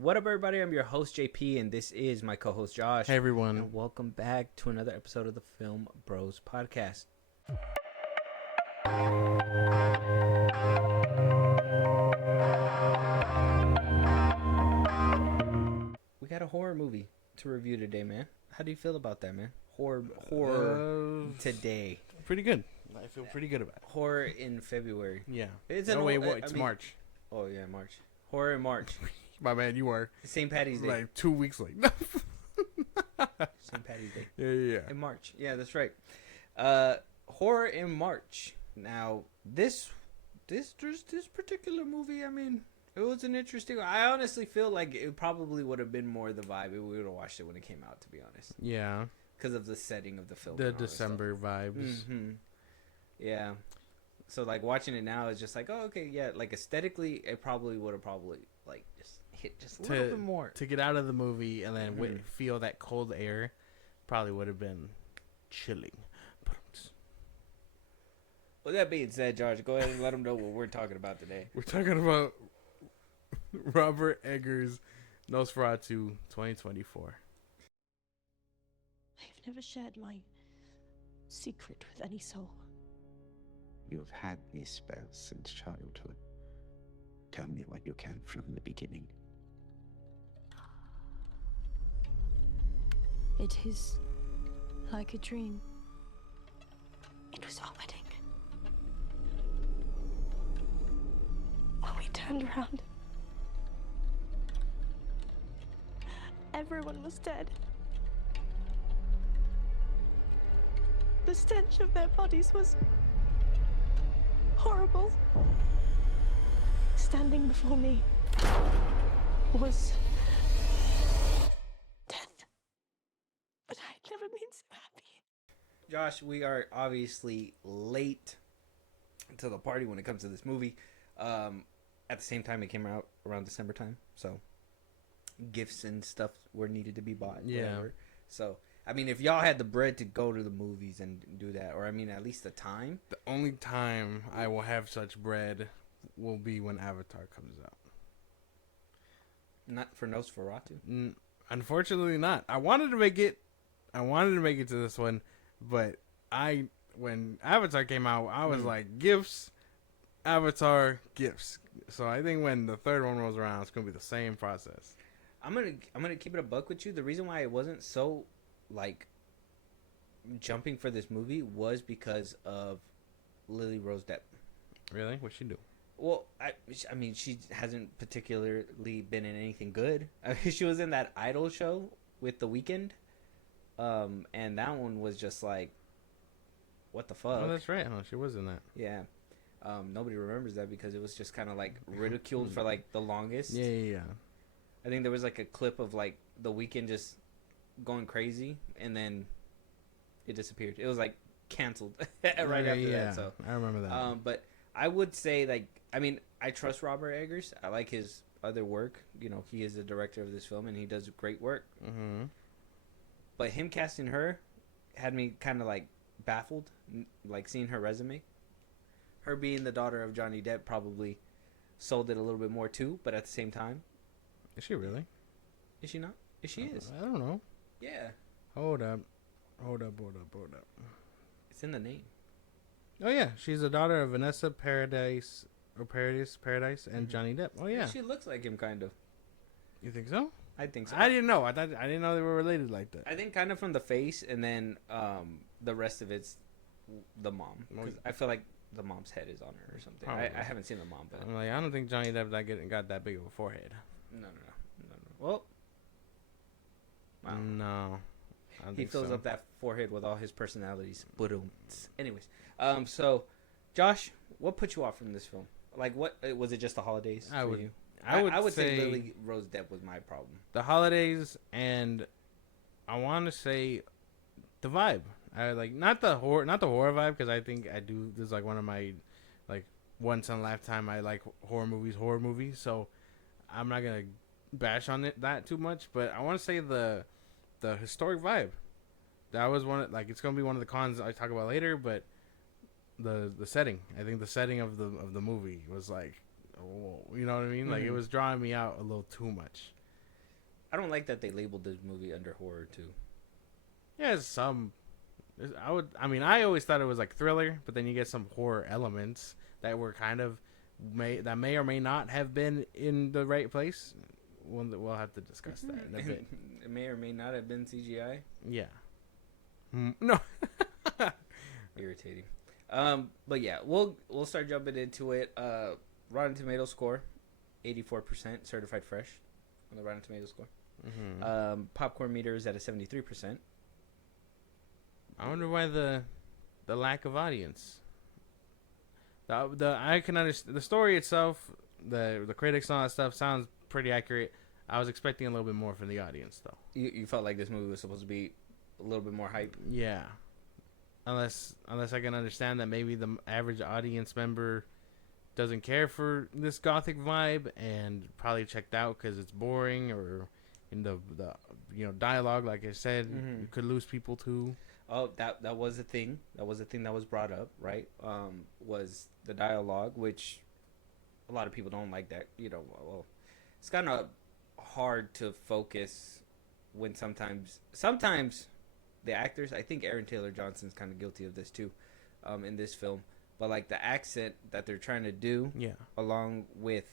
What up, everybody? I'm your host, JP, and this is my co-host, Josh. Hey, everyone. And welcome back to another episode of the Film Bros podcast. We got a horror movie to review today, man. How do you feel about that, man? Horror today. Pretty good. I feel pretty good about it. Horror in February. Yeah. It's It's March. Oh, yeah, March. Horror in March. My man, you are. St. Patty's Day. Like 2 weeks late. St. Patty's Day. Yeah. In March. Yeah, that's right. Horror in March. Now, this particular movie, I mean, it was an interesting. I honestly feel like it probably would have been more the vibe if we would have watched it when it came out, to be honest. Yeah. Because of the setting of the film. The December vibes. Mm-hmm. Yeah. So, like, watching it now is just like, oh, okay, yeah. Like, aesthetically, it probably would have like, just hit just a little bit more. To get out of the movie and then feel that cold air probably would have been chilling. With that being said, George, go ahead and let them know what we're talking about today. We're talking about Robert Eggers Nosferatu 2024. I've never shared my secret with any soul. You've had these spells since childhood. Tell me what you can from the beginning. It is like a dream. It was our wedding. When we turned around, everyone was dead. The stench of their bodies was horrible. Standing before me was death. But I'd never been so happy. Josh, we are obviously late to the party when it comes to this movie. At the same time, it came out around December time, so gifts and stuff were needed to be bought. Yeah. Whatever. So, I mean, if y'all had the bread to go to the movies and do that, or I mean, at least the time. The only time I will have such bread will be when Avatar comes out. Not for Nosferatu. Unfortunately, not. I wanted to make it to this one, but when Avatar came out, I was like, gifts, Avatar, gifts. So I think when the third one rolls around, it's gonna be the same process. I'm gonna keep it a buck with you. The reason why I wasn't so like jumping for this movie was because of Lily Rose Depp. Really? What'd she do? Well, I mean, she hasn't particularly been in anything good. I mean, she was in that Idol show with The Weeknd, and that one was just like, what the fuck? Oh, that's right. Oh, she was in that. Yeah. Nobody remembers that because it was just kind of like ridiculed for like the longest. Yeah. I think there was like a clip of like The Weeknd just going crazy, and then it disappeared. It was like canceled right after that. So I remember that. but I would say, like, I mean, I trust Robert Eggers. I like his other work. You know, he is the director of this film, and he does great work. Mm-hmm. But him casting her had me kind of like baffled, like seeing her resume. Her being the daughter of Johnny Depp probably sold it a little bit more too. But at the same time, Is she really? is she not? She is. I don't know. Yeah, Hold up. it's in the name. Oh yeah, she's the daughter of Vanessa Paradis and Johnny Depp. Oh yeah. She looks like him, kind of. You think so? I think so. I didn't know. I didn't know they were related like that. I think kind of from the face, and then the rest of it's the mom. Because I feel like the mom's head is on her or something. I haven't seen the mom, but I'm like, I don't think Johnny Depp got that big of a forehead. no. Well, wow. No. I don't He think fills so. up that forehead with all his personalities. Anyways, so Josh, what put you off from this film? Like, what was it? Just the holidays I for would- you? I would say say Lily Rose Depp was my problem. the holidays, and I want to say the vibe. I like not the horror vibe, because I think I do. This is like one of my like once in a lifetime. I like horror movies. So I'm not gonna bash on that too much, but I want to say the historic vibe. That was it's gonna be one of the cons I talk about later, but the setting. I think the setting of the movie was like, whoa, you know what I mean? Like, it was drawing me out a little too much. I don't like that they labeled this movie under horror too. Yeah, some. I always thought it was like thriller, but then you get some horror elements that were kind of may or may not have been in the right place. We'll have to discuss that in a bit. It may or may not have been CGI. Yeah. No. Irritating. But yeah, we'll start jumping into it. Rotten Tomatoes score, 84% certified fresh on the Rotten Tomatoes score. Mm-hmm. Popcorn meter is at a 73%. I wonder why the lack of audience. I can understand the story itself, the critics and all that stuff sounds pretty accurate. I was expecting a little bit more from the audience though. You felt like this movie was supposed to be a little bit more hype. Yeah. Unless I can understand that maybe the average audience member doesn't care for this gothic vibe and probably checked out because it's boring, or in the dialogue, like I said, you could lose people too. Oh, that was a thing. That was a thing that was brought up, right? Was the dialogue, which a lot of people don't like that. Well, it's kind of hard to focus when sometimes the actors. I think Aaron Taylor Johnson's kind of guilty of this too, in this film. But like the accent that they're trying to do, along with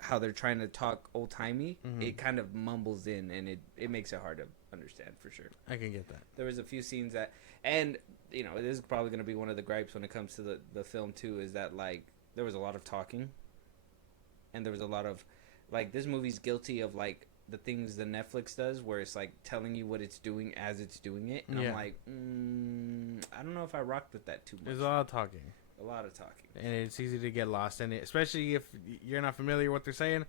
how they're trying to talk old timey, it kind of mumbles in, and it makes it hard to understand for sure. I can get that. There was a few scenes that, and this is probably going to be one of the gripes when it comes to the film too, is that like there was a lot of talking, and there was a lot of like this movie's guilty of like the things the Netflix does, where it's like telling you what it's doing as it's doing it, and I'm like, I don't know if I rocked with that too much. There's a lot of talking. A lot of talking, and it's easy to get lost in it, especially if you're not familiar with what they're saying.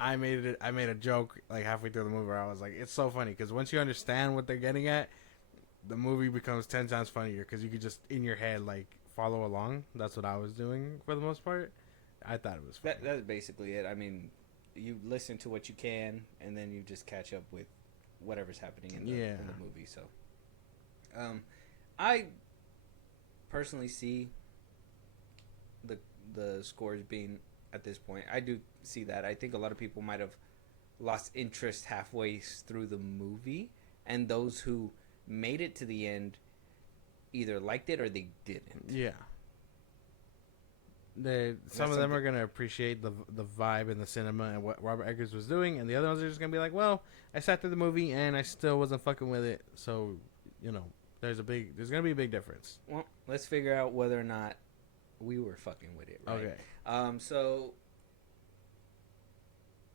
I made a joke like halfway through the movie where I was like, it's so funny because once you understand what they're getting at, the movie becomes 10 times funnier because you could just in your head like follow along. That's what I was doing for the most part. I thought it was funny. That's basically it. I mean, you listen to what you can, and then you just catch up with whatever's happening in the movie. So, I personally see the scores being at this point. I do see that. I think a lot of people might have lost interest halfway through the movie, and those who made it to the end either liked it or they didn't. Yeah. Some of them are gonna appreciate the vibe in the cinema and what Robert Eggers was doing, and the other ones are just gonna be like, well, I sat through the movie and I still wasn't fucking with it. So, there's gonna be a big difference. Well, let's figure out whether or not we were fucking with it, right? Okay. So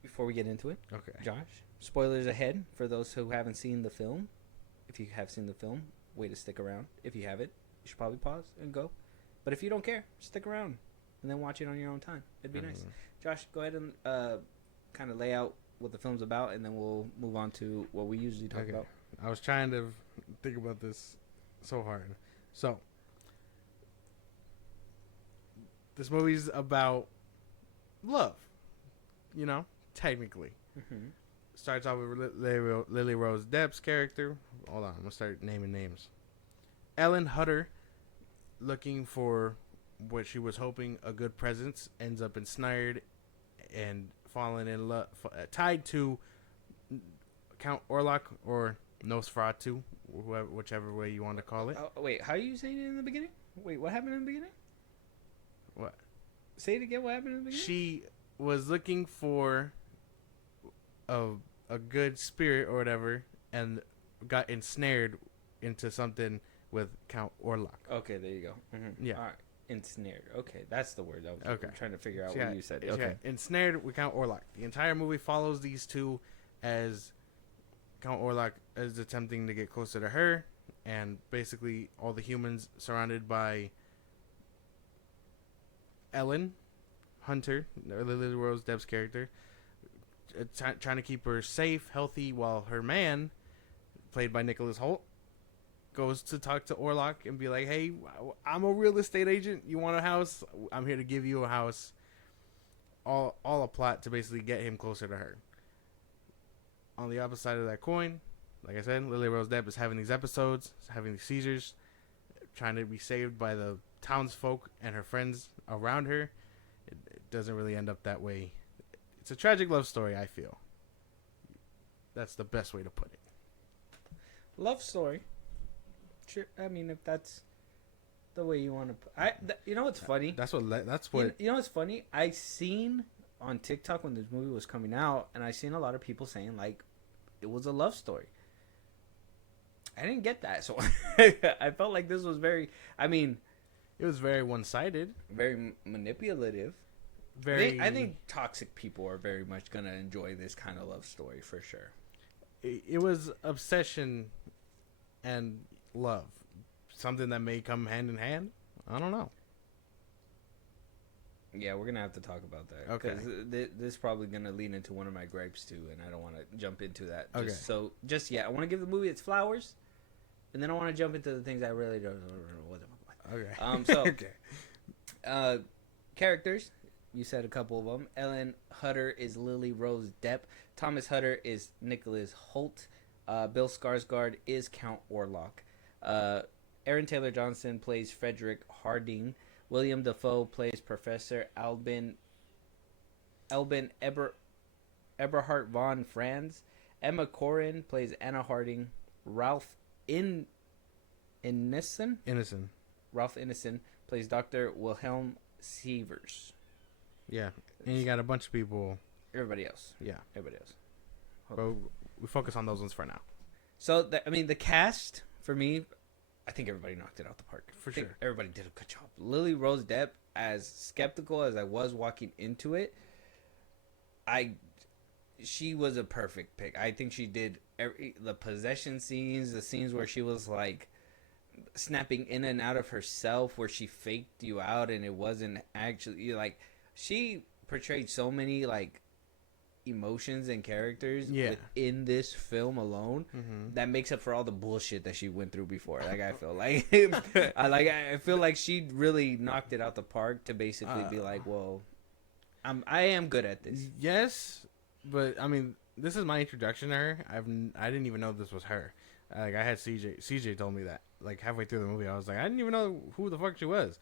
before we get into it, okay, Josh, spoilers ahead for those who haven't seen the film. If you have seen the film, way to stick around. If you haven't, you should probably pause and go. But if you don't care, stick around and then watch it on your own time. It'd be nice. Josh, go ahead and kind of lay out what the film's about, and then we'll move on to what we usually talk about. I was trying to think about this so hard. So, this movie's about love, technically. Starts off with Lily Rose Depp's character. Hold on, I'm going to start naming names. Ellen Hutter, looking for what she was hoping a good presence, ends up ensnared and fallen in love, tied to Count Orlok or Nosferatu, whichever way you want to call it. Wait, how are you saying it in the beginning? Wait, what happened in the beginning? What? Say it again. What happened in the beginning? She was looking for a good spirit or whatever, and got ensnared into something with Count Orlok. Okay, there you go. Yeah. All right. Ensnared. Okay, that's the word I was trying to figure out what you said. Okay. Ensnared with Count Orlok. The entire movie follows these two as Count Orlok is attempting to get closer to her, and basically all the humans surrounded by Ellen Hunter, Lily Rose Depp's character, trying to keep her safe, healthy, while her man, played by Nicholas Hoult, goes to talk to Orlok and be like, hey, I'm a real estate agent. You want a house? I'm here to give you a house. All a plot to basically get him closer to her. On the opposite side of that coin, like I said, Lily Rose Depp is having these episodes, having these seizures, trying to be saved by the townsfolk and her friends around her. It doesn't really end up that way. It's a tragic love story, I feel. That's the best way to put it. Love story. Sure. I mean, if that's the way you want to. You know what's funny? That's what. You know what's funny? I seen on TikTok when this movie was coming out, and I seen a lot of people saying like it was a love story. I didn't get that, so I felt like this was very. I mean, it was very one-sided, very manipulative. Very. I think toxic people are very much gonna enjoy this kind of love story for sure. It was obsession and love, something that may come hand in hand. I don't know. Yeah, we're gonna have to talk about that. Okay. This is probably gonna lead into one of my gripes too, and I don't want to jump into that. Okay. I want to give the movie its flowers, and then I want to jump into the things I really don't know what the fuck. Okay. Okay. Characters. You said a couple of them. Ellen Hutter is Lily Rose Depp. Thomas Hutter is Nicholas Holt. Bill Skarsgård is Count Orlok. Aaron Taylor Johnson plays Frederick Harding. William Dafoe plays Professor Albin Eberhard von Franz. Emma Corrin plays Anna Harding. Ralph Ineson plays Dr. Wilhelm Sievers. Yeah, and you got a bunch of people. Everybody else. Yeah. Everybody else. But we focus on those ones for now. So, the cast, for me, I think everybody knocked it out the park. For sure. Everybody did a good job. Lily Rose Depp, as skeptical as I was walking into it, she was a perfect pick. I think she did the possession scenes, the scenes where she was, like, snapping in and out of herself, where she faked you out and it wasn't actually, like, she portrayed so many, like, emotions and characters within this film alone that makes up for all the bullshit that she went through before. Like, I feel like I feel like she really knocked it out the park to basically be like, well, I am good at this. Yes, but I mean, this is my introduction to her. I didn't even know this was her. Like, I had CJ told me that like halfway through the movie. I was like, I didn't even know who the fuck she was.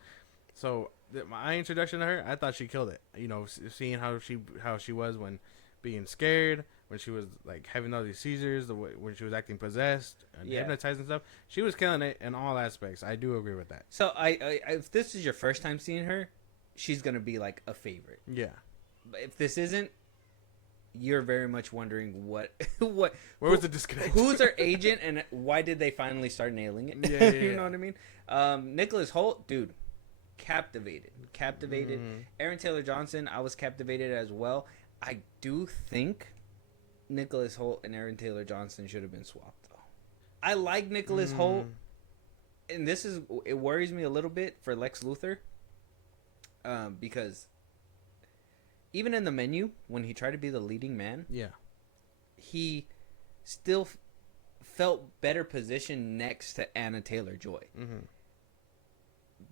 So my introduction to her, I thought she killed it. You know, seeing how she was when being scared, when she was like having all these seizures, when she was acting possessed and hypnotized and stuff, she was killing it in all aspects. I do agree with that. So I if this is your first time seeing her, she's gonna be like a favorite. Yeah. But if this isn't, you're very much wondering where was the disconnect? Who's her agent and why did they finally start nailing it? Yeah. You know what I mean? Nicholas Holt, dude, captivated. Aaron Taylor Johnson, I was captivated as well. I do think Nicholas Holt and Aaron Taylor Johnson should have been swapped, though. I like Nicholas Holt, and it worries me a little bit for Lex Luthor, because even in the menu, when he tried to be the leading man, he still felt better positioned next to Anna Taylor-Joy.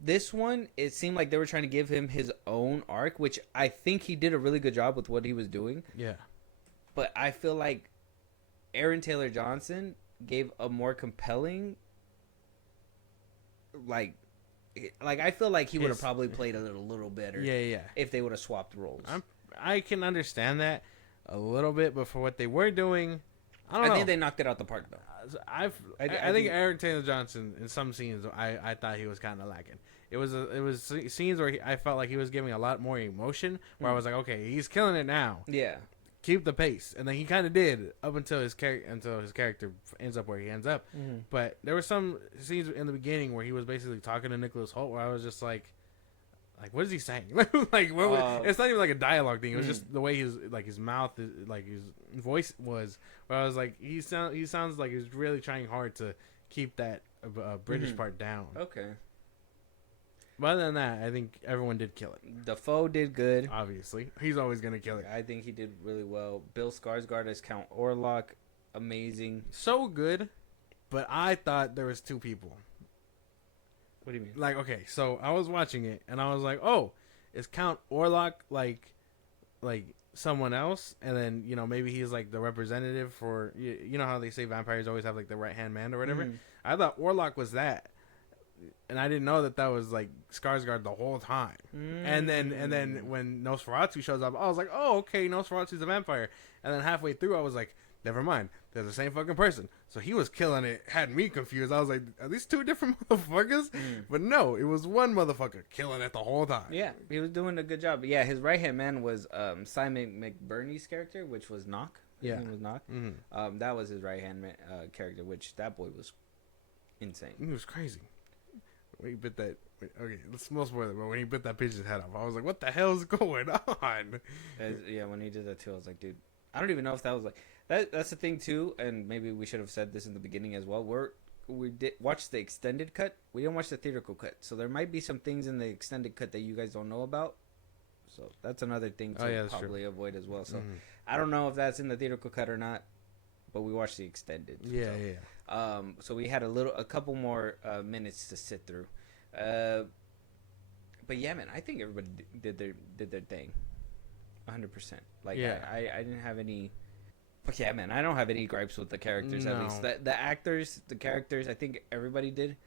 This one, it seemed like they were trying to give him his own arc, which I think he did a really good job with what he was doing. Yeah. But I feel like Aaron Taylor Johnson gave a more compelling, like I feel like he would have probably played a little better. Yeah. If they would have swapped roles. I can understand that a little bit, but for what they were doing, I think they knocked it out the park, though. I think Aaron Taylor Johnson in some scenes I thought he was kind of lacking. It was scenes where I felt like he was giving a lot more emotion. Where I was like, okay, he's killing it now. Yeah, keep the pace, and then he kind of did up until his character ends up where he ends up. But there were some scenes in the beginning where he was basically talking to Nicholas Holt, where I was just like, what is he saying? It's not even like a dialogue thing. It was just the way his mouth, his voice was. Where I was like, he sounds like he's really trying hard to keep that British part down. Okay. But other than that, I think everyone did kill it. Dafoe did good. Obviously, he's always gonna kill it. I think he did really well. Bill Skarsgård as Count Orlok, amazing. So good, but I thought there was two people. What do you mean? Like, okay, so I was watching it and I was like, oh, is Count Orlok like someone else? And then, you know, maybe he's like the representative for, you know how they say vampires always have like the right hand man or whatever. I thought Orlok was that, and I didn't know that was like Skarsgård the whole time. And then when Nosferatu shows up, I was like, oh, okay, Nosferatu's a vampire. And then halfway through, I was like, never mind. They're the same fucking person. So he was killing it. Had me confused. I was like, are these two different motherfuckers? But no, it was one motherfucker killing it the whole time. Yeah, he was doing a good job. But yeah, his right hand man was Simon McBurney's character, which was Knock. His name was Knock. That was his right hand character, which that boy was insane. It was crazy. When he bit that, okay, small spoiler, but when he bit that pigeon's head off, I was like, what the hell is going on? Yeah, when he did that too, I was like, dude, I don't even know if that was like that's the thing too, and maybe we should have said this in the beginning as well. We did watch the extended cut. We didn't watch the theatrical cut, so there might be some things in the extended cut that you guys don't know about. So that's another thing to probably avoid as well. So I don't know if that's in the theatrical cut or not, but we watched the extended. Yeah, so. yeah. So we had a couple more minutes to sit through. But yeah, man, I think everybody did their thing, 100%. Like, yeah. I didn't have any. But yeah, man, I don't have any gripes with the characters. No. At least the actors, the characters. I think everybody did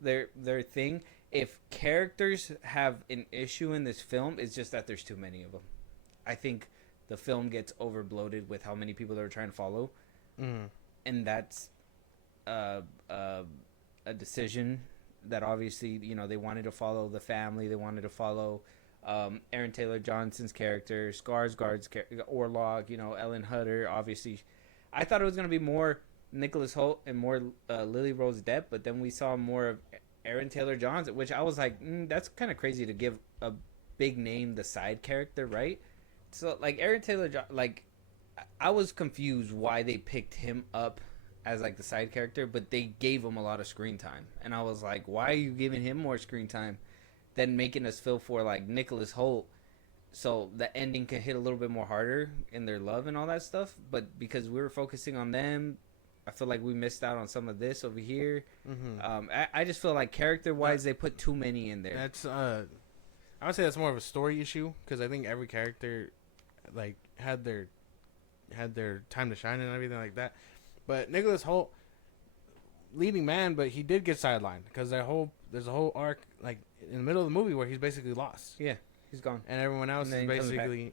their thing. If characters have an issue in this film, it's just that there's too many of them. I think the film gets over bloated with how many people they're trying to follow, and that's a decision that obviously, you know, they wanted to follow the family. They wanted to follow Aaron Taylor Johnson's character, Skarsgård's Orlog, you know, Ellen Hutter. Obviously, I thought it was going to be more Nicholas Hoult and more Lily Rose Depp, but then we saw more of Aaron Taylor Johnson, which I was like, that's kind of crazy to give a big name the side character, right? So, like, Aaron Taylor, like, I was confused why they picked him up as like the side character, but they gave him a lot of screen time, and I was like, why are you giving him more screen time than making us feel for like Nicholas Hoult, so the ending can hit a little bit more harder in their love and all that stuff? But because we were focusing on them, I feel like we missed out on some of this over here. I just feel like character wise they put too many in there. That's I would say that's more of a story issue, because I think every character like had their time to shine and everything like that. But Nicholas Hoult, leading man, but he did get sidelined because there's a whole arc like in the middle of the movie where he's basically lost. Yeah, he's gone, and everyone else is basically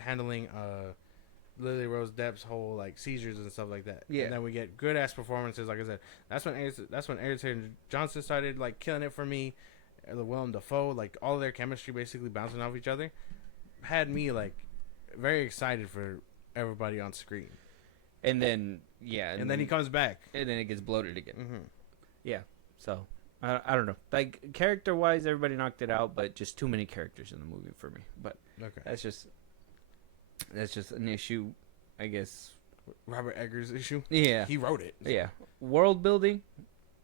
handling Lily Rose Depp's whole like seizures and stuff like that. Yeah, and then we get good ass performances. Like I said, that's when Aaron Taylor Johnson started like killing it for me. The Willem Dafoe, like all of their chemistry basically bouncing off each other, had me like very excited for everybody on screen. And then, yeah. And then he comes back. And then it gets bloated again. Yeah. So, I don't know. Like, character-wise, everybody knocked it out, but just too many characters in the movie for me. But that's just an issue, I guess. Robert Eggers' issue? Yeah. He wrote it. Yeah. World building,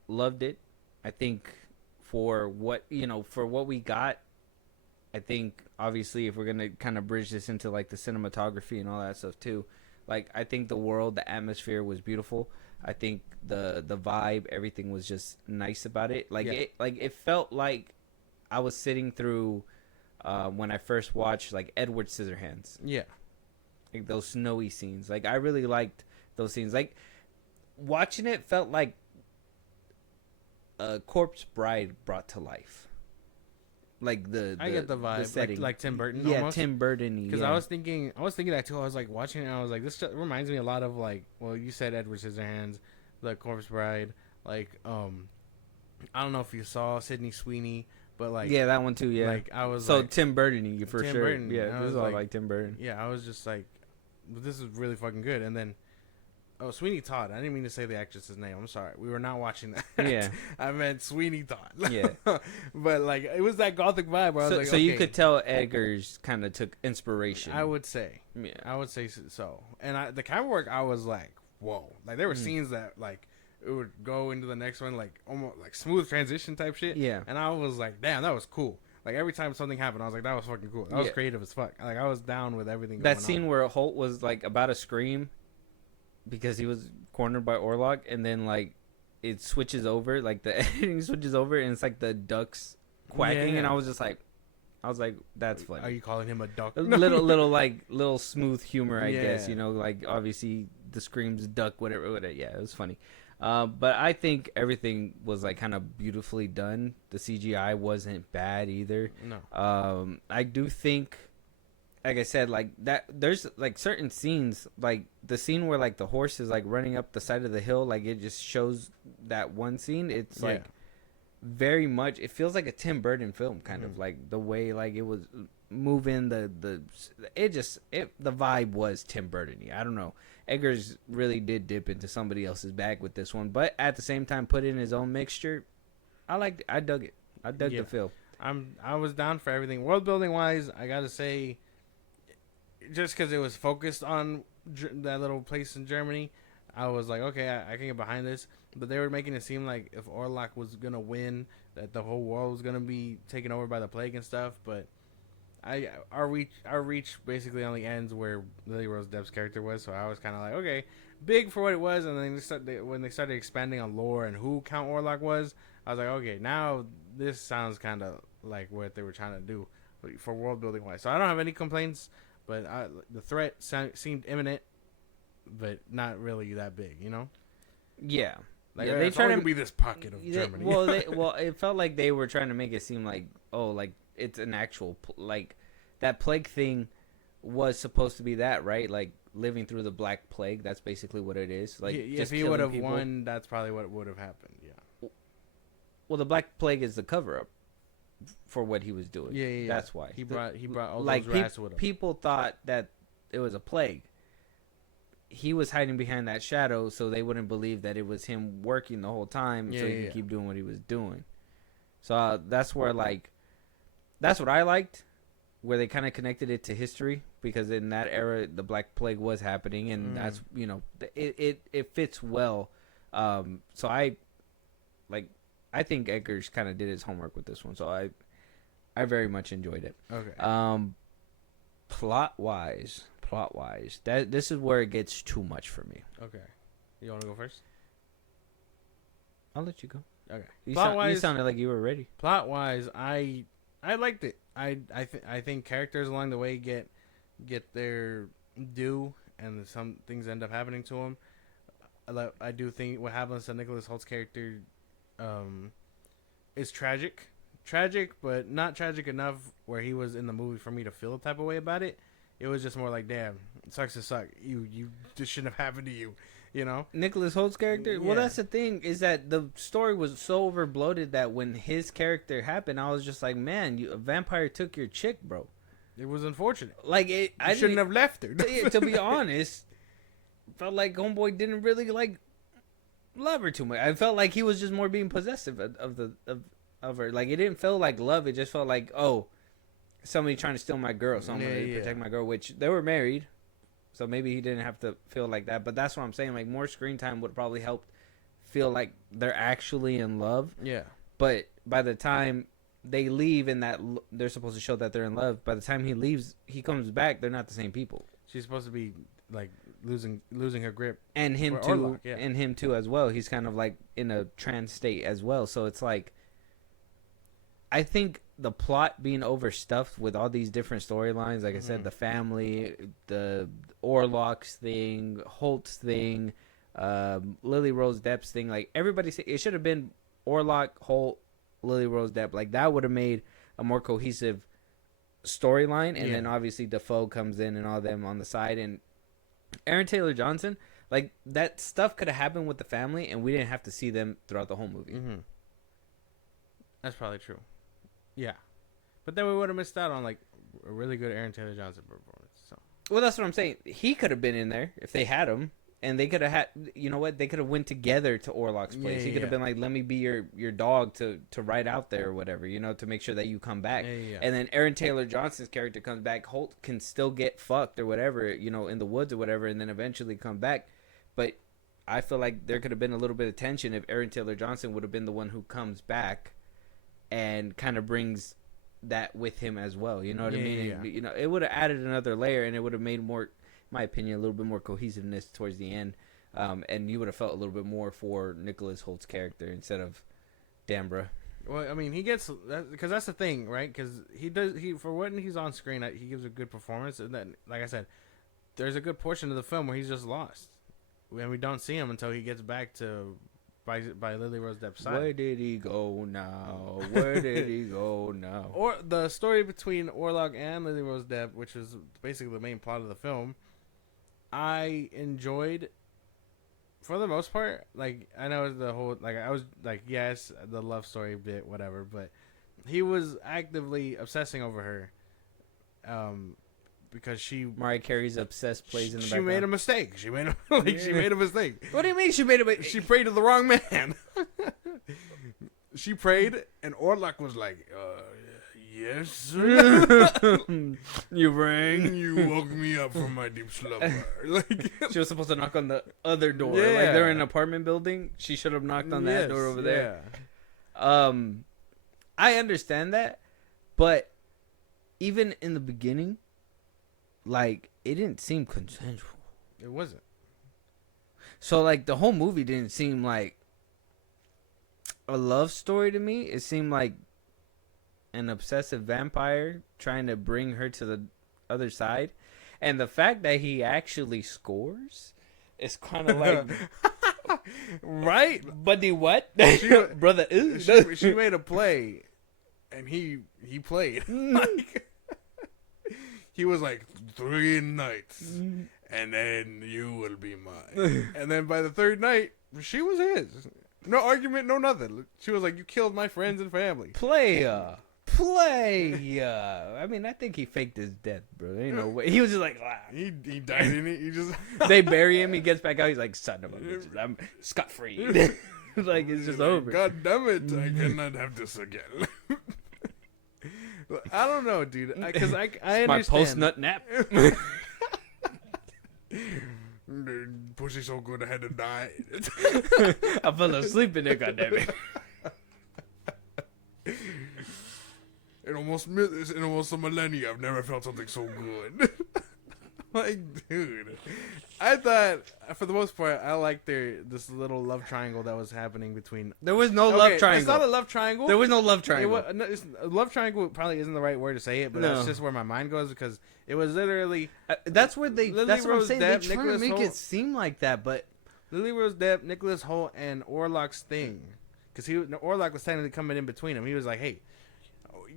loved it. I think for what we got, I think, obviously, if we're going to kind of bridge this into, like, the cinematography and all that stuff, too. Like, I think the world, the atmosphere was beautiful. I think the vibe, everything was just nice about it. Like, it felt like I was sitting through when I first watched, like, Edward Scissorhands. Yeah. Like, those snowy scenes. Like, I really liked those scenes. Like, watching it felt like a Corpse Bride brought to life. Like I get the vibe, like Tim Burton. Yeah, almost. Tim Burton. Because I was thinking that too. I was like watching it, and I was like, this reminds me a lot of like, well, you said Edward Scissorhands, The Corpse Bride. Like, I don't know if you saw Sydney Sweeney, but like, yeah, that one too. Yeah, like I was so like, Tim Burton for Tim sure. Burton, yeah, this is all like Tim Burton. Yeah, I was just like, this is really fucking good. And then, oh, Sweeney Todd. I didn't mean to say the actress's name. I'm sorry. We were not watching that. Yeah. I meant Sweeney Todd. Yeah. But, like, it was that gothic vibe where I was like, so okay. You could tell Eggers kind of took inspiration. I would say. Yeah. I would say so. And the camera work, I was like, whoa. Like, there were scenes that, like, it would go into the next one, like, almost, like, smooth transition type shit. Yeah. And I was like, damn, that was cool. Like, every time something happened, I was like, that was fucking cool. That was creative as fuck. Like, I was down with everything going on. That scene where Holt was, like, about to scream because he was cornered by Orlog, and then, like, it switches over, like, the editing switches over, and it's, like, the ducks quacking, and I was like, that's funny. Are you calling him a duck? Little smooth humor, I guess, you know, like, obviously, the screams duck, whatever, yeah, it was funny. But I think everything was like kind of beautifully done. The CGI wasn't bad either. No. I do think like I said, like that. There's like certain scenes, like the scene where like the horse is like running up the side of the hill. Like it just shows that one scene. It's like very much. It feels like a Tim Burton film, kind of like the way like it was moving. The vibe was Tim Burton-y. I don't know. Eggers really did dip into somebody else's bag with this one, but at the same time, put in his own mixture. I dug it. I dug the film. I was down for everything. World building wise, I gotta say, just because it was focused on that little place in Germany, I was like, okay, I can get behind this. But they were making it seem like if Orlok was gonna win, that the whole world was gonna be taken over by the plague and stuff. But our reach basically only ends where Lily Rose Depp's character was. So I was kind of like, okay, big for what it was. And then when they started expanding on lore and who Count Orlok was, I was like, okay, now this sounds kind of like what they were trying to do for world building wise. So I don't have any complaints, but the threat seemed imminent, but not really that big, you know? Yeah. Like, they try to be this pocket of Germany. Well, it felt like they were trying to make it seem like, oh, like it's an actual, like that plague thing was supposed to be that, right? Like living through the Black Plague. That's basically what it is. Like, if he would have won, that's probably what would have happened. Yeah. Well, the Black Plague is the cover-up for what he was doing. Yeah. That's why he brought all like those rats with him. People thought that it was a plague. He was hiding behind that shadow, so they wouldn't believe that it was him working the whole time, so he could keep doing what he was doing. So that's where, like, that's what I liked, where they kind of connected it to history, because in that era, the Black Plague was happening, and that's, you know, it fits well. So I think Eggers kind of did his homework with this one, so I very much enjoyed it. Okay. Plot wise, this is where it gets too much for me. Okay. You want to go first? I'll let you go. Okay. You sounded like you were ready. Plot wise, I liked it. I think characters along the way get their due, and some things end up happening to them. I do think what happens to Nicholas Holt's character is tragic, but not tragic enough where he was in the movie for me to feel a type of way about it. It was just more like, damn, it sucks to suck. You this shouldn't have happened to you, you know? Nicholas Holt's character? Yeah. Well, that's the thing, is that the story was so overbloated that when his character happened, I was just like, man, a vampire took your chick, bro. It was unfortunate. Like, I shouldn't have left her. To be honest, felt like Homeboy didn't really, like, love her too much. I felt like he was just more being possessive of her. Like, it didn't feel like love. It just felt like, oh, somebody trying to steal my girl, so I'm going to protect my girl, which they were married, so maybe he didn't have to feel like that. But that's what I'm saying. Like, more screen time would probably help feel like they're actually in love. Yeah. But by the time they leave and that they're supposed to show that they're in love, by the time he leaves, he comes back, they're not the same people. She's supposed to be, like, losing her grip. And him too. Orlok, yeah. And him too as well. He's kind of like in a trance state as well. So it's like, I think the plot being overstuffed with all these different storylines, like I said, the family, the Orlok's thing, Holt's thing, Lily Rose Depp's thing, like everybody said, it should have been Orlok, Holt, Lily Rose Depp. Like that would have made a more cohesive storyline. And then obviously Defoe comes in and all them on the side, and Aaron Taylor Johnson, like that stuff could have happened with the family, and we didn't have to see them throughout the whole movie. That's probably true. Yeah, but then we would have missed out on like a really good Aaron Taylor Johnson performance. So, well, that's what I'm saying. He could have been in there if they had him, and they could have had. You know what? They could have went together to Orlok's place. He could have been like, "Let me be your dog to ride out there or whatever," you know, to make sure that you come back. And then Aaron Taylor Johnson's character comes back. Holt can still get fucked or whatever, you know, in the woods or whatever, and then eventually come back. But I feel like there could have been a little bit of tension if Aaron Taylor Johnson would have been the one who comes back and kind of brings that with him as well. You know what I mean? And, you know, it would have added another layer, and it would have made more, in my opinion, a little bit more cohesiveness towards the end. And you would have felt a little bit more for Nicholas Holt's character instead of Dambra. Well, I mean, he gets that because that's the thing, right? Because he for when he's on screen, he gives a good performance, and then, like I said, there's a good portion of the film where he's just lost, and we don't see him until he gets back to by Lily Rose Depp's side. Where did he go now? Where did he go now? Or the story between Orlok and Lily Rose Depp, which is basically the main plot of the film, I enjoyed for the most part. Like, I know the whole, like, I was like, yes, the love story bit, whatever, but he was actively obsessing over her, because Mariah Carey's obsessed plays in the she background. made a mistake. She made a mistake. What do you mean she made a She prayed to the wrong man. She prayed, and Orlok was like, yes, sir. You rang. You woke me up from my deep slumber. Like, She was supposed to knock on the other door. Like, Yeah. they're in an apartment building. She should have knocked on that door over there. Yeah. I understand that, but even in the beginning, like, it didn't seem consensual. It wasn't. So, like, the whole movie didn't seem like a love story to me. It seemed like an obsessive vampire trying to bring her to the other side. And the fact that he actually scores is kind of like... Right? Buddy, what? Brother, She made a play, and he played. Like, he was like, 3 nights, and then you will be mine. And then by the 3rd night, she was his. No argument, no nothing. She was like, you killed my friends and family. Playa. I mean, I think he faked his death, bro. Ain't no way. He was just like, ah. He died in it. He just They bury him. He gets back out. He's like, son of a bitch, I'm scot free. Like, it's just over. God damn it! I cannot have this again. I don't know, dude. Because I understand. My post nut nap. Pussy so good I had to die. I fell asleep in there. Goddammit. In almost a millennia, I've never felt something so good. Like, dude, I thought for the most part I liked this little love triangle that was happening between. There was no love triangle. It's not a love triangle. There was no love triangle. Love triangle probably isn't the right word to say it, but that's just where my mind goes because it was literally. That's where they. Lily That's what I'm Rose saying. Depp, They try to Nicholas make Hoult. it seem like that, but Lily Rose Depp, Nicholas Hoult, and Orlok's thing, because Orlok was technically coming in between them. He was like, "Hey,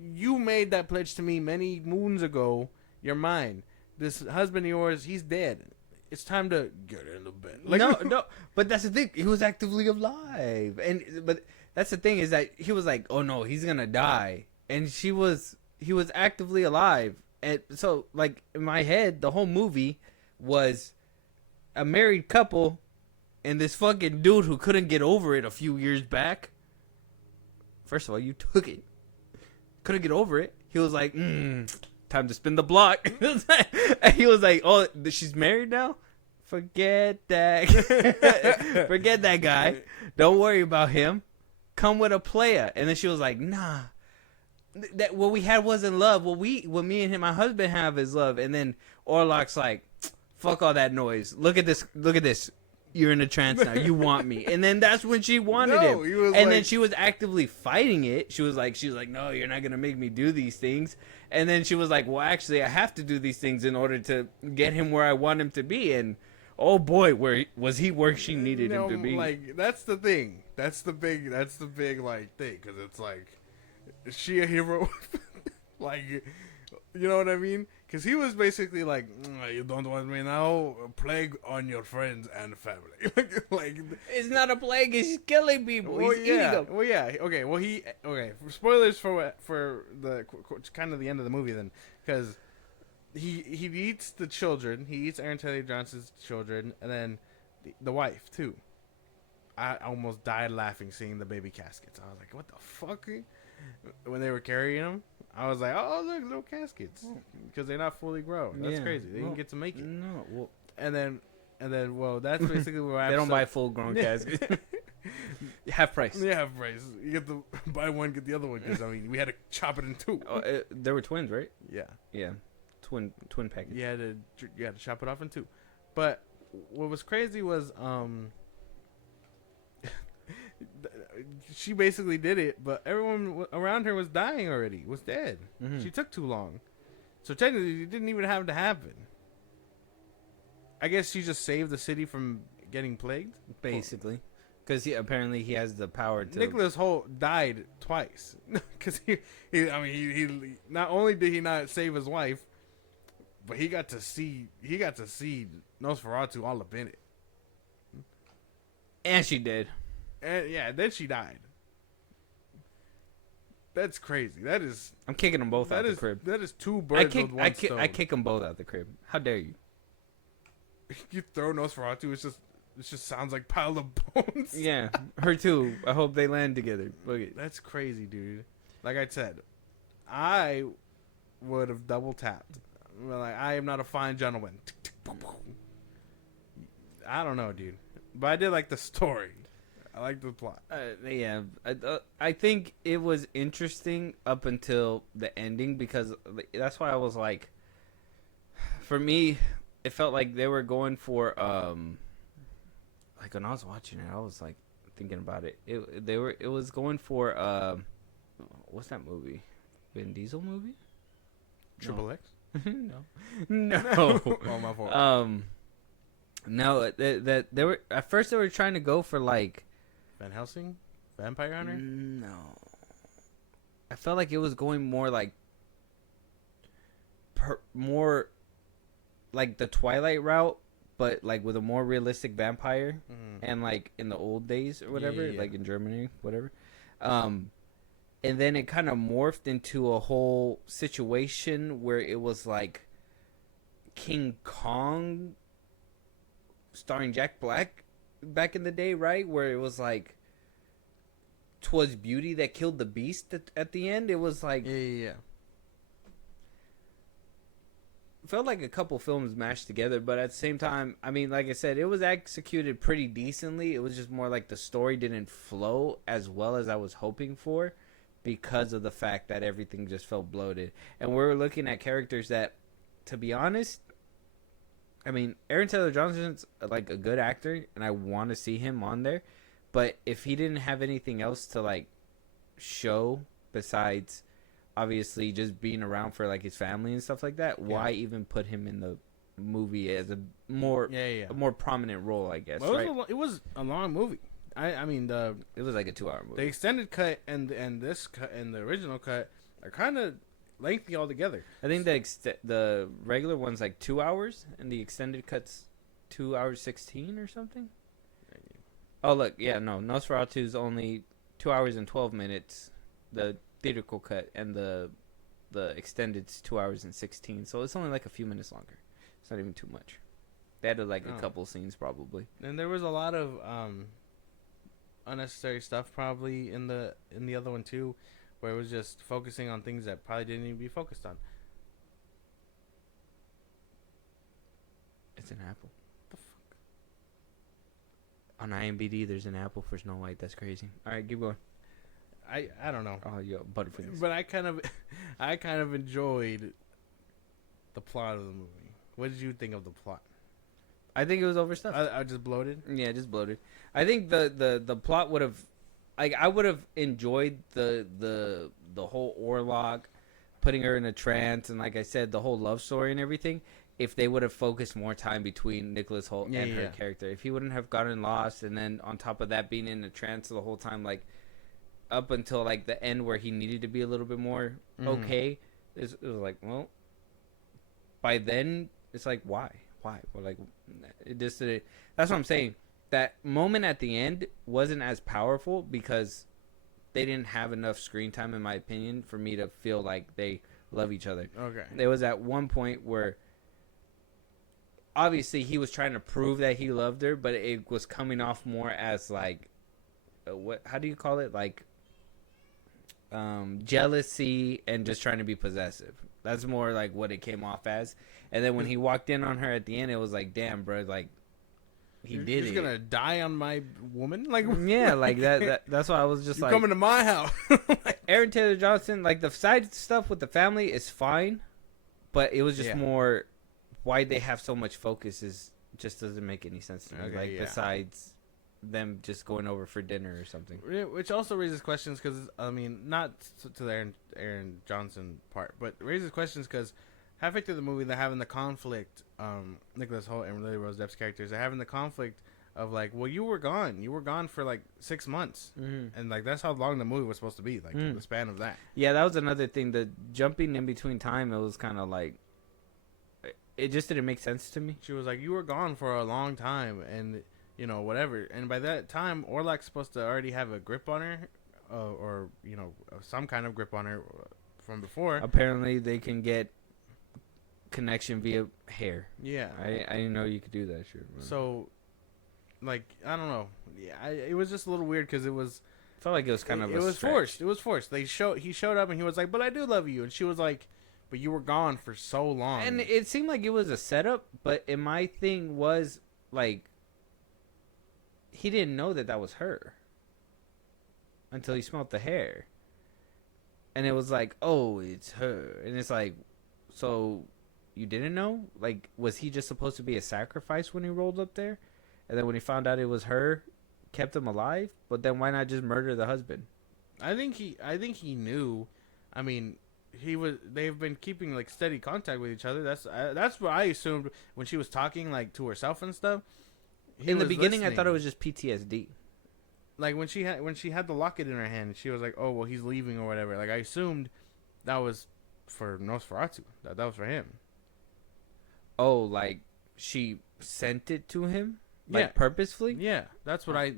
you made that pledge to me many moons ago. You're mine. This husband of yours, he's dead. It's time to get in the bed." Like, no. But that's the thing. He was actively alive, but that's the thing is that he was like, "Oh no, he's gonna die," and he was actively alive, and so like in my head, the whole movie was a married couple and this fucking dude who couldn't get over it a few years back. First of all, you took it. Couldn't get over it. He was like, time to spin the block. And he was like, oh, she's married now? Forget that. Forget that guy. Don't worry about him. Come with a player. And then she was like, nah. That what we had wasn't love. What me and my husband have is love. And then Orlok's like, fuck all that noise. Look at this. You're in a trance now. You want me. And then that's when she wanted him. He was and like, then she was actively fighting it. She was like, no, you're not going to make me do these things. And then she was like, well, actually, I have to do these things in order to get him where I want him to be. And oh boy, where she needed him to be. Like, that's the thing. That's the big like thing. Because it's like, is she a hero? Like, you know what I mean? Because he was basically like, you don't want me now? Plague on your friends and family. like, it's not a plague. He's killing people. Well, He's eating them. Well, yeah. Okay. Well, spoilers for the kind of the end of the movie then, because he eats the children. He eats Aaron Taylor Johnson's children, and then the wife too. I almost died laughing seeing the baby caskets. I was like, what the fuck? When they were carrying them, I was like, oh, look, little caskets, because they're not fully grown. That's crazy. They didn't get to make it. No. Well, and then, that's basically where they don't buy full grown caskets. Half price. Yeah, half price. You get the buy one, get the other one. Because I mean, we had to chop it in two. Oh, there were twins, right? Yeah. Yeah. Twin package. You had to chop it off in two. But what was crazy was she basically did it, but everyone around her was dying already. Was dead. Mm-hmm. She took too long. So technically, it didn't even have to happen. I guess she just saved the city from getting plagued. Basically. Because apparently he has the power to. Nicholas Holt died twice because he not only did he not save his wife, but he got to see Nosferatu all up in it, And she did. and yeah, then she died. That's crazy. That is I'm kicking them both out that the is crib. that is two birds with one stone. I kick them both out the crib. How dare you? You throw Nosferatu, it just sounds like piled of bones. Yeah, her too. I hope they land together. Look at. That's crazy, dude. Like I said, I would have double tapped. Like, I am not a fine gentleman. I don't know, dude. But I did like the story. I like the plot. Yeah, I think it was interesting up until the ending because that's why I was like, for me, it felt like they were going for like when I was watching it, I was like thinking about it. It was going for what's that movie? Vin Diesel movie? Triple X? No. Oh, my fault. No, that they were at first they were trying to go for like Van Helsing? Vampire Hunter? no. I felt like it was going more like more like the Twilight route, but like with a more realistic vampire, and like in the old days or whatever, Yeah. like in Germany, whatever. And then it kind of morphed into a whole situation where it was like King Kong starring Jack Black back in the day, right? Where it was like 'twas beauty that killed the beast at the end. It was like Yeah. felt like a couple films mashed together, but at the same time, I mean, like I said, it was executed pretty decently. It was just more like the story didn't flow as well as I was hoping for because of the fact that everything just felt bloated. And we're looking at characters that, to be honest, I mean, Aaron Taylor Johnson's like a good actor, and I want to see him on there. But if he didn't have anything else to like show besides obviously just being around for like his family and stuff like that, why even put him in the movie as a more Yeah. a more prominent role, I guess. Well, Right? it was a long movie. I mean, the It was like a 2-hour the movie. extended cut and this cut and the original cut are kind of lengthy altogether. I think the regular one's like 2 hours, and the extended cut's 2 hours 16 or something. Oh look, yeah, no, Nosferatu's only 2 hours and 12 minutes. The theatrical cut and the extended's 2 hours and 16, so it's only like a few minutes longer. It's not even too much. They added like a couple scenes probably. And there was a lot of unnecessary stuff probably in the other one too, where it was just focusing on things that probably didn't need to be focused on. It's an apple. The fuck? On IMDb, there's an apple for Snow White. That's crazy. All right, keep going. I don't know, Oh, yo, Butterfingers. but I kind of enjoyed the plot of the movie. What did you think of the plot? I think it was overstuffed. I just bloated. Yeah, just bloated. I think the plot would have, like, I would have enjoyed the whole Orlok putting her in a trance, and like I said, the whole love story and everything, if they would have focused more time between Nicholas Holt and her character. If he wouldn't have gotten lost, and then on top of that being in a trance the whole time, like up until like the end where he needed to be a little bit more okay, it was like, well, by then it's like, why? Well, like, it just that's what I'm saying. That moment at the end wasn't as powerful because they didn't have enough screen time, in my opinion, for me to feel like they love each other. Okay. There was at one point where obviously he was trying to prove that he loved her, but it was coming off more as like, how do you call it? Like, jealousy and just trying to be possessive. That's more like what it came off as. And then when he walked in on her at the end, it was like, damn, bro, like, You're did just it. gonna die on my woman? Like, Yeah, like that's why I was just you're like, coming to my house. Aaron Taylor Johnson, like the side stuff with the family is fine, but it was just more why they have so much focus is just doesn't make any sense to me. Okay, like yeah. besides them just going over for dinner or something. Which also raises questions because, I mean, not to the Aaron Johnson part, but raises questions because halfway through the movie, they're having the conflict, Nicholas Hoult and Lily Rose Depp's characters, they're having the conflict of like, well, you were gone for like 6 months, and like that's how long the movie was supposed to be, like the span of that. Yeah, that was another thing. The jumping in between time, it was kind of like, it just didn't make sense to me. She was like, you were gone for a long time, and you know, whatever. And by that time, Orlok's supposed to already have a grip on her, or you know, some kind of grip on her from before. Apparently, they can get connection via hair. Yeah, I didn't know you could do that shit. So, like, I don't know. Yeah, it was just a little weird because it was. Felt like it was kind of. It was forced. It was forced. He showed up and he was like, "But I do love you," and she was like, "But you were gone for so long." And it seemed like it was a setup, but my thing was like, he didn't know that was her until he smelled the hair, and it was like, "Oh, it's her," and it's like, so you didn't know? Like, was he just supposed to be a sacrifice when he rolled up there, and then when he found out it was her, kept him alive? But then why not just murder the husband? I think he knew. I mean, they've been keeping like steady contact with each other. That's what I assumed when she was talking like to herself and stuff. In the beginning, I thought it was just PTSD. Like when she had the locket in her hand, she was like, "Oh, well, he's leaving or whatever." Like I assumed that was for Nosferatu. That was for him. Oh, like she sent it to him, like purposefully. Yeah, that's what I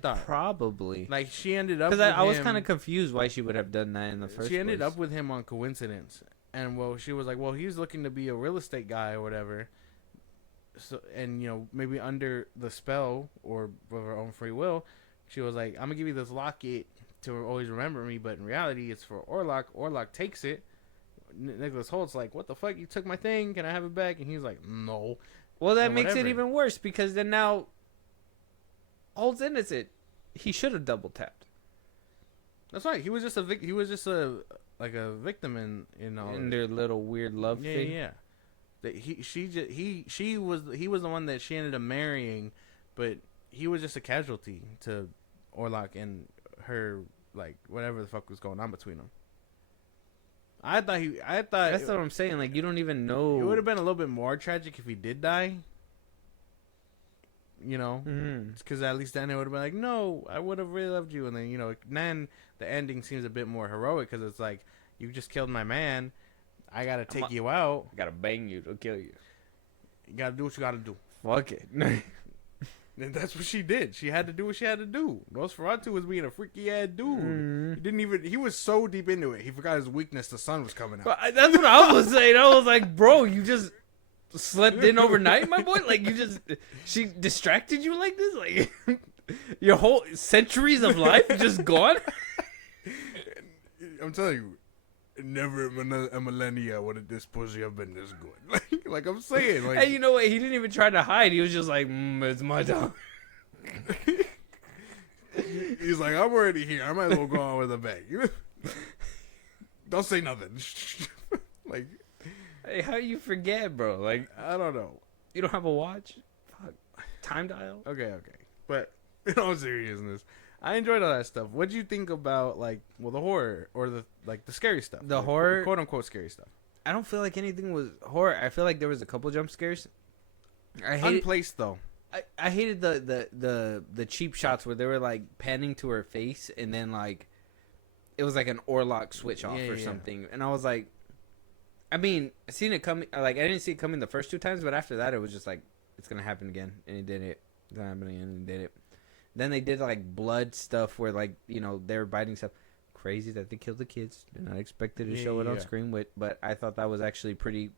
thought. Probably. Like she ended up because I was kind of confused why she would have done that in the first. She ended up with him on coincidence, and well, she was like, "Well, he's looking to be a real estate guy or whatever." So, and you know, maybe under the spell or of her own free will, she was like, "I'm gonna give you this locket to always remember me," but in reality, it's for Orlok. Orlok takes it. Nicholas Holt's like, "What the fuck? You took my thing. Can I have it back?" And he's like, "No." Well, that makes it even worse because then now Holt's innocent. He should have double tapped. That's right. He was just a victim in all in their little weird love thing. Yeah. He was the one that she ended up marrying, but he was just a casualty to Orlok and her, like whatever the fuck was going on between them. I thought that's what I'm saying. Like, you don't even know. It would have been a little bit more tragic if he did die. You know, because at least then it would have been like, "No, I would have really loved you," and then you know, then the ending seems a bit more heroic because it's like, "You just killed my man. I gotta take you out. I gotta bang you to kill you. You gotta do what you gotta do." Fuck it. And that's what she did. She had to do what she had to do. Nosferatu was being a freaky ass dude. He was so deep into it, he forgot his weakness. The sun was coming out. But that's what I was saying. I was like, bro, you just slept in overnight, my boy? Like, she distracted you like this? Like, your whole centuries of life just gone? I'm telling you, never in a millennia would this pussy have been this good. Like I'm saying. Like, hey, you know what? He didn't even try to hide. He was just like, it's my time. He's like, I'm already here. I might as well go on with a bang. Don't say nothing. Like, hey, how you forget, bro? Like, I don't know. You don't have a watch? Fuck. Time dial? Okay. But in all seriousness, I enjoyed all that stuff. What do you think about the horror or the scary stuff? The horror, quote unquote scary stuff. I don't feel like anything was horror. I feel like there was a couple jump scares. Unplaced though. I hated the cheap shots where they were like panning to her face and then like it was like an Orlok switch off or something, and I was like, I mean, seen it coming. Like I didn't see it coming the first 2 times, but after that it was just like it's gonna happen again, and it did it. It's gonna happen again, and it did it. Then they did like blood stuff where like they were biting stuff. Crazy that they killed the kids. Did not expect it to show it on screen, but I thought that was actually pretty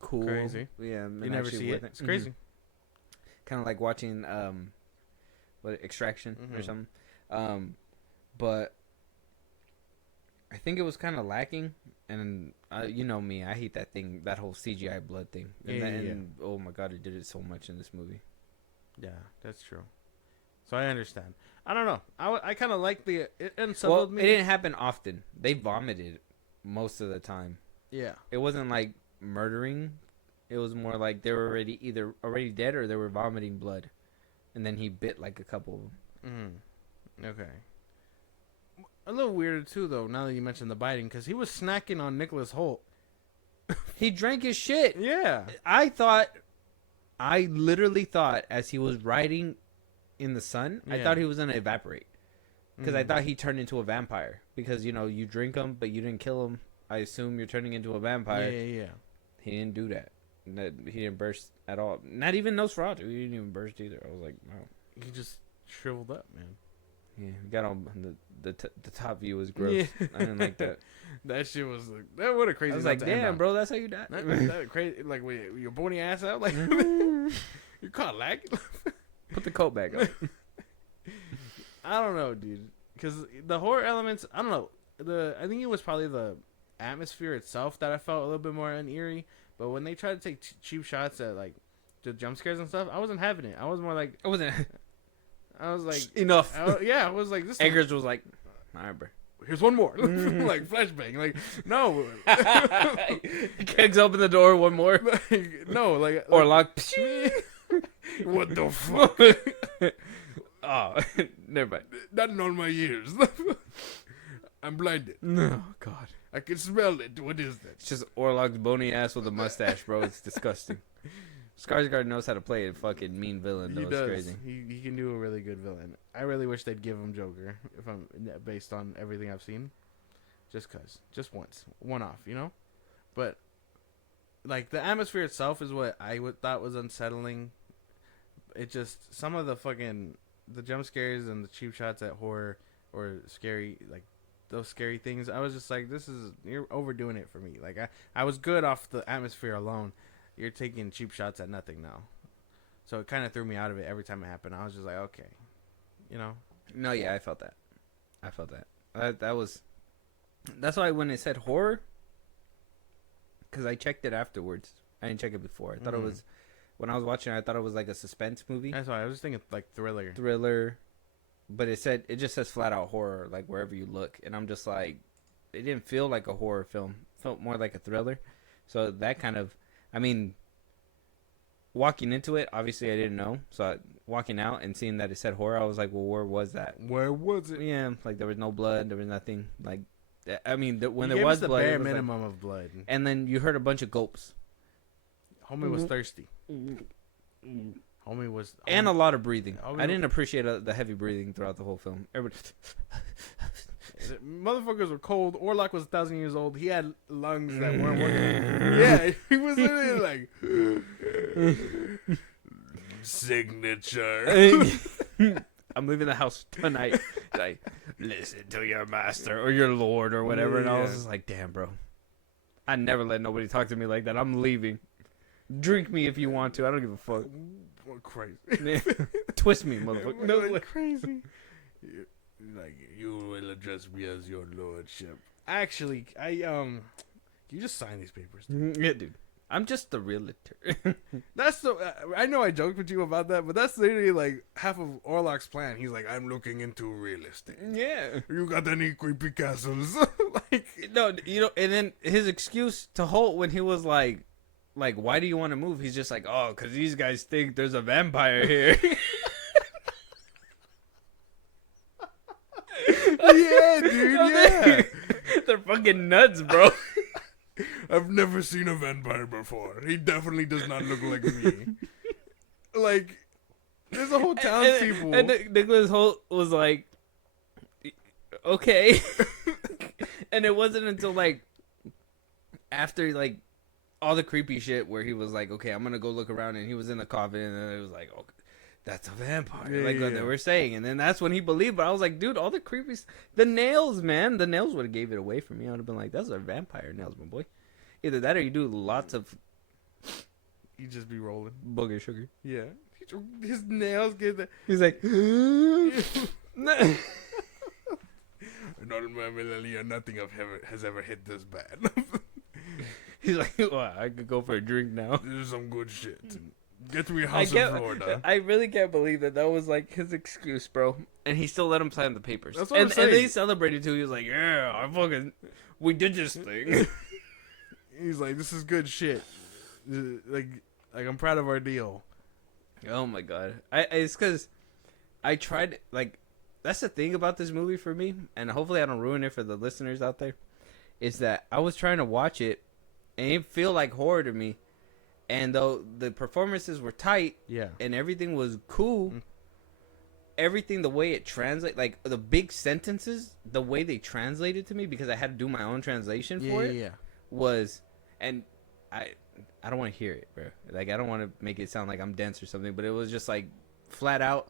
cool. Crazy. Yeah, you never see it. It's crazy. Kind of like watching Extraction or something. But I think it was kind of lacking, and you know me, I hate that whole CGI blood thing. And oh my god, it did it so much in this movie. Yeah, that's true. So I understand. I don't know. I kind of like it unsettled me. It didn't happen often. They vomited most of the time. Yeah. It wasn't like murdering. It was more like they were either already dead or they were vomiting blood. And then he bit like a couple of them. Okay. A little weirder too, though, now that you mentioned the biting, because he was snacking on Nicholas Holt. He drank his shit. Yeah. I thought I literally thought as he was riding in the sun, I Yeah. thought he was gonna evaporate because I Mhm. thought he turned into a vampire because you drink him but you didn't kill him. I assume you're turning into a vampire. Yeah. He didn't do that. He didn't burst at all. Not even Nosferatu. He didn't even burst either. I was like, wow. He just shriveled up, man. Yeah, he got on the top view was gross. Yeah. I didn't like that. That shit was like, that what a crazy. I was note like, to end damn, on. bro, that's how you die. That crazy. Like, wait, your bony ass out. Like, Mm-hmm. you caught lagging. Put the coat back on. I don't know, dude. Because the horror elements, I don't know. I think it was probably the atmosphere itself that I felt a little bit more uneery. But when they tried to take cheap shots at like the jump scares and stuff, I wasn't having it. I was more like, I wasn't I was like, enough. I was like, this. Eggers was like, all right, bro. Here's one more, like flashbang. Like, no, Keggs open the door, one more. like, no, like, Or lock. what the fuck? Oh, never mind. Not in all my years. I'm blinded. No, God. I can smell it. What is that? It's just Orlog's bony ass with a mustache, bro. It's disgusting. Skarsgård knows how to play a fucking mean villain, though. He It's does. crazy. He can do a really good villain. I really wish they'd give him Joker, if I'm based on everything I've seen. Just once, one off, you know. But like the atmosphere itself is what I thought was unsettling. It just some of the jump scares and the cheap shots at horror or scary like those scary things. I was just like, you're overdoing it for me. Like I was good off the atmosphere alone. You're taking cheap shots at nothing now. So it kind of threw me out of it every time it happened. I was just like, okay, you know. No, yeah, I felt that. That's why when it said horror, because I checked it afterwards. I didn't check it before. I thought it was, when I was watching it, I thought it was like a suspense movie. That's why I was just thinking like Thriller. But it just says flat out horror, like wherever you look. And I'm just like, it didn't feel like a horror film. It felt more like a thriller. So that kind of, I mean, walking into it, obviously I didn't know. So walking out and seeing that it said horror, I was like, well, where was that? Where was it? Yeah, like there was no blood, there was nothing. Like, I mean, when He there gave was us the blood, bare it was like- minimum of blood. and then you heard a bunch of gulps Homie was thirsty. Homie was and a lot of breathing. Homie- I didn't appreciate the heavy breathing throughout the whole film. Everybody, motherfuckers were cold. Orlok was 1,000 years old. He had lungs that weren't working. Yeah, he was literally like signature. I'm leaving the house tonight. Like, listen to your master or your lord or whatever. And I was Yeah. just like, damn, bro. I never let nobody talk to me like that. I'm leaving. Drink me if you want to. I don't give a fuck. Crazy. Twist me, motherfucker. No, like crazy. Like you will address me as your lordship. Actually, you just sign these papers. Yeah, dude. I'm just the realtor. That's the. I know I joked with you about that, but that's literally like half of Orlok's plan. He's like, I'm looking into real estate. Yeah. You got any creepy castles? Like, No, and then his excuse to Holt when he was like, why do you want to move? He's just like, oh, because these guys think there's a vampire here. yeah, dude, yeah. They're fucking nuts, bro. I've never seen a vampire before. He definitely does not look like me. Like, there's a whole town of people. And Nicholas Holt was like, okay. And it wasn't until like after like all the creepy shit where he was like, okay, I'm gonna go look around, and he was in the coffin, and then it was like, okay, that's a vampire, like what they were saying, and then that's when he believed. But I was like, dude, all the creepy, the nails, man, the nails would have gave it away for me. I would have been like, those are vampire nails, my boy. Either that or you do lots of You just be rolling. booger sugar. Yeah. His nails get that. He's like, Not in my millennia, nothing has ever hit this bad. he's like, well, I could go for a drink now. This is some good shit. Get to your house in Florida. I really can't believe that was like his excuse, bro. And he still let him sign the papers. That's what I'm and saying. they celebrated too. He was like, yeah, we did this thing. He's like, this is good shit. Like I'm proud of our deal. Oh my god. It's because I tried, like, that's the thing about this movie for me, and hopefully I don't ruin it for the listeners out there, is that I was trying to watch it, and it feel like horror to me, And though the performances were tight, Yeah. and everything was cool, everything the way it translate, like the big sentences, the way they translated to me, because I had to do my own translation for it, was, and I don't want to hear it, bro. Like I don't want to make it sound like I'm dense or something, but it was just like flat out,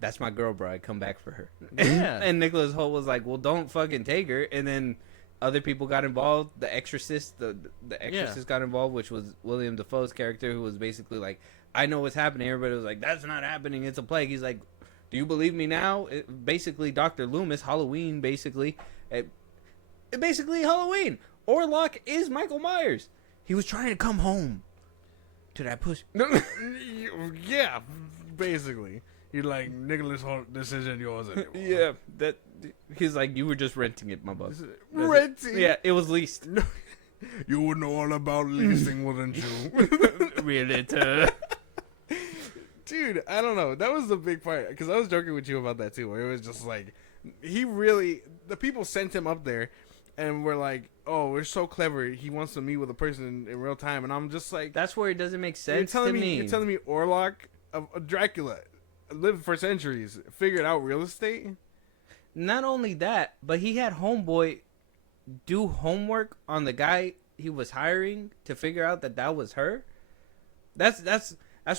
that's my girl, bro. I come back for her. Yeah. And Nicholas Hoult was like, well, don't fucking take her. And then other people got involved. The Exorcist, the Exorcist got involved, which was William Dafoe's character, who was basically like, I know what's happening. Everybody was like, that's not happening. It's a plague. He's like, do you believe me now? Basically, Dr. Loomis, Halloween, basically. Basically, Halloween. Orlok is Michael Myers. He was trying to come home to that pussy. Yeah, basically. You're like, Nicholas Hoult, this isn't yours anymore. Yeah, that he's like, you were just renting it, my boss. Renting? Yeah, it was leased. You would know all about leasing, wouldn't you? Realtor. Dude, I don't know. That was the big part. Because I was joking with you about that too. Where it was just like, the people sent him up there and were like, oh, we're so clever. He wants to meet with a person in real time. And I'm just like, That's where it doesn't make sense to me. You're telling me Orlok of Dracula lived for centuries, figured out real estate? Not only that, but he had Homeboy do homework on the guy he was hiring to figure out that was her. That's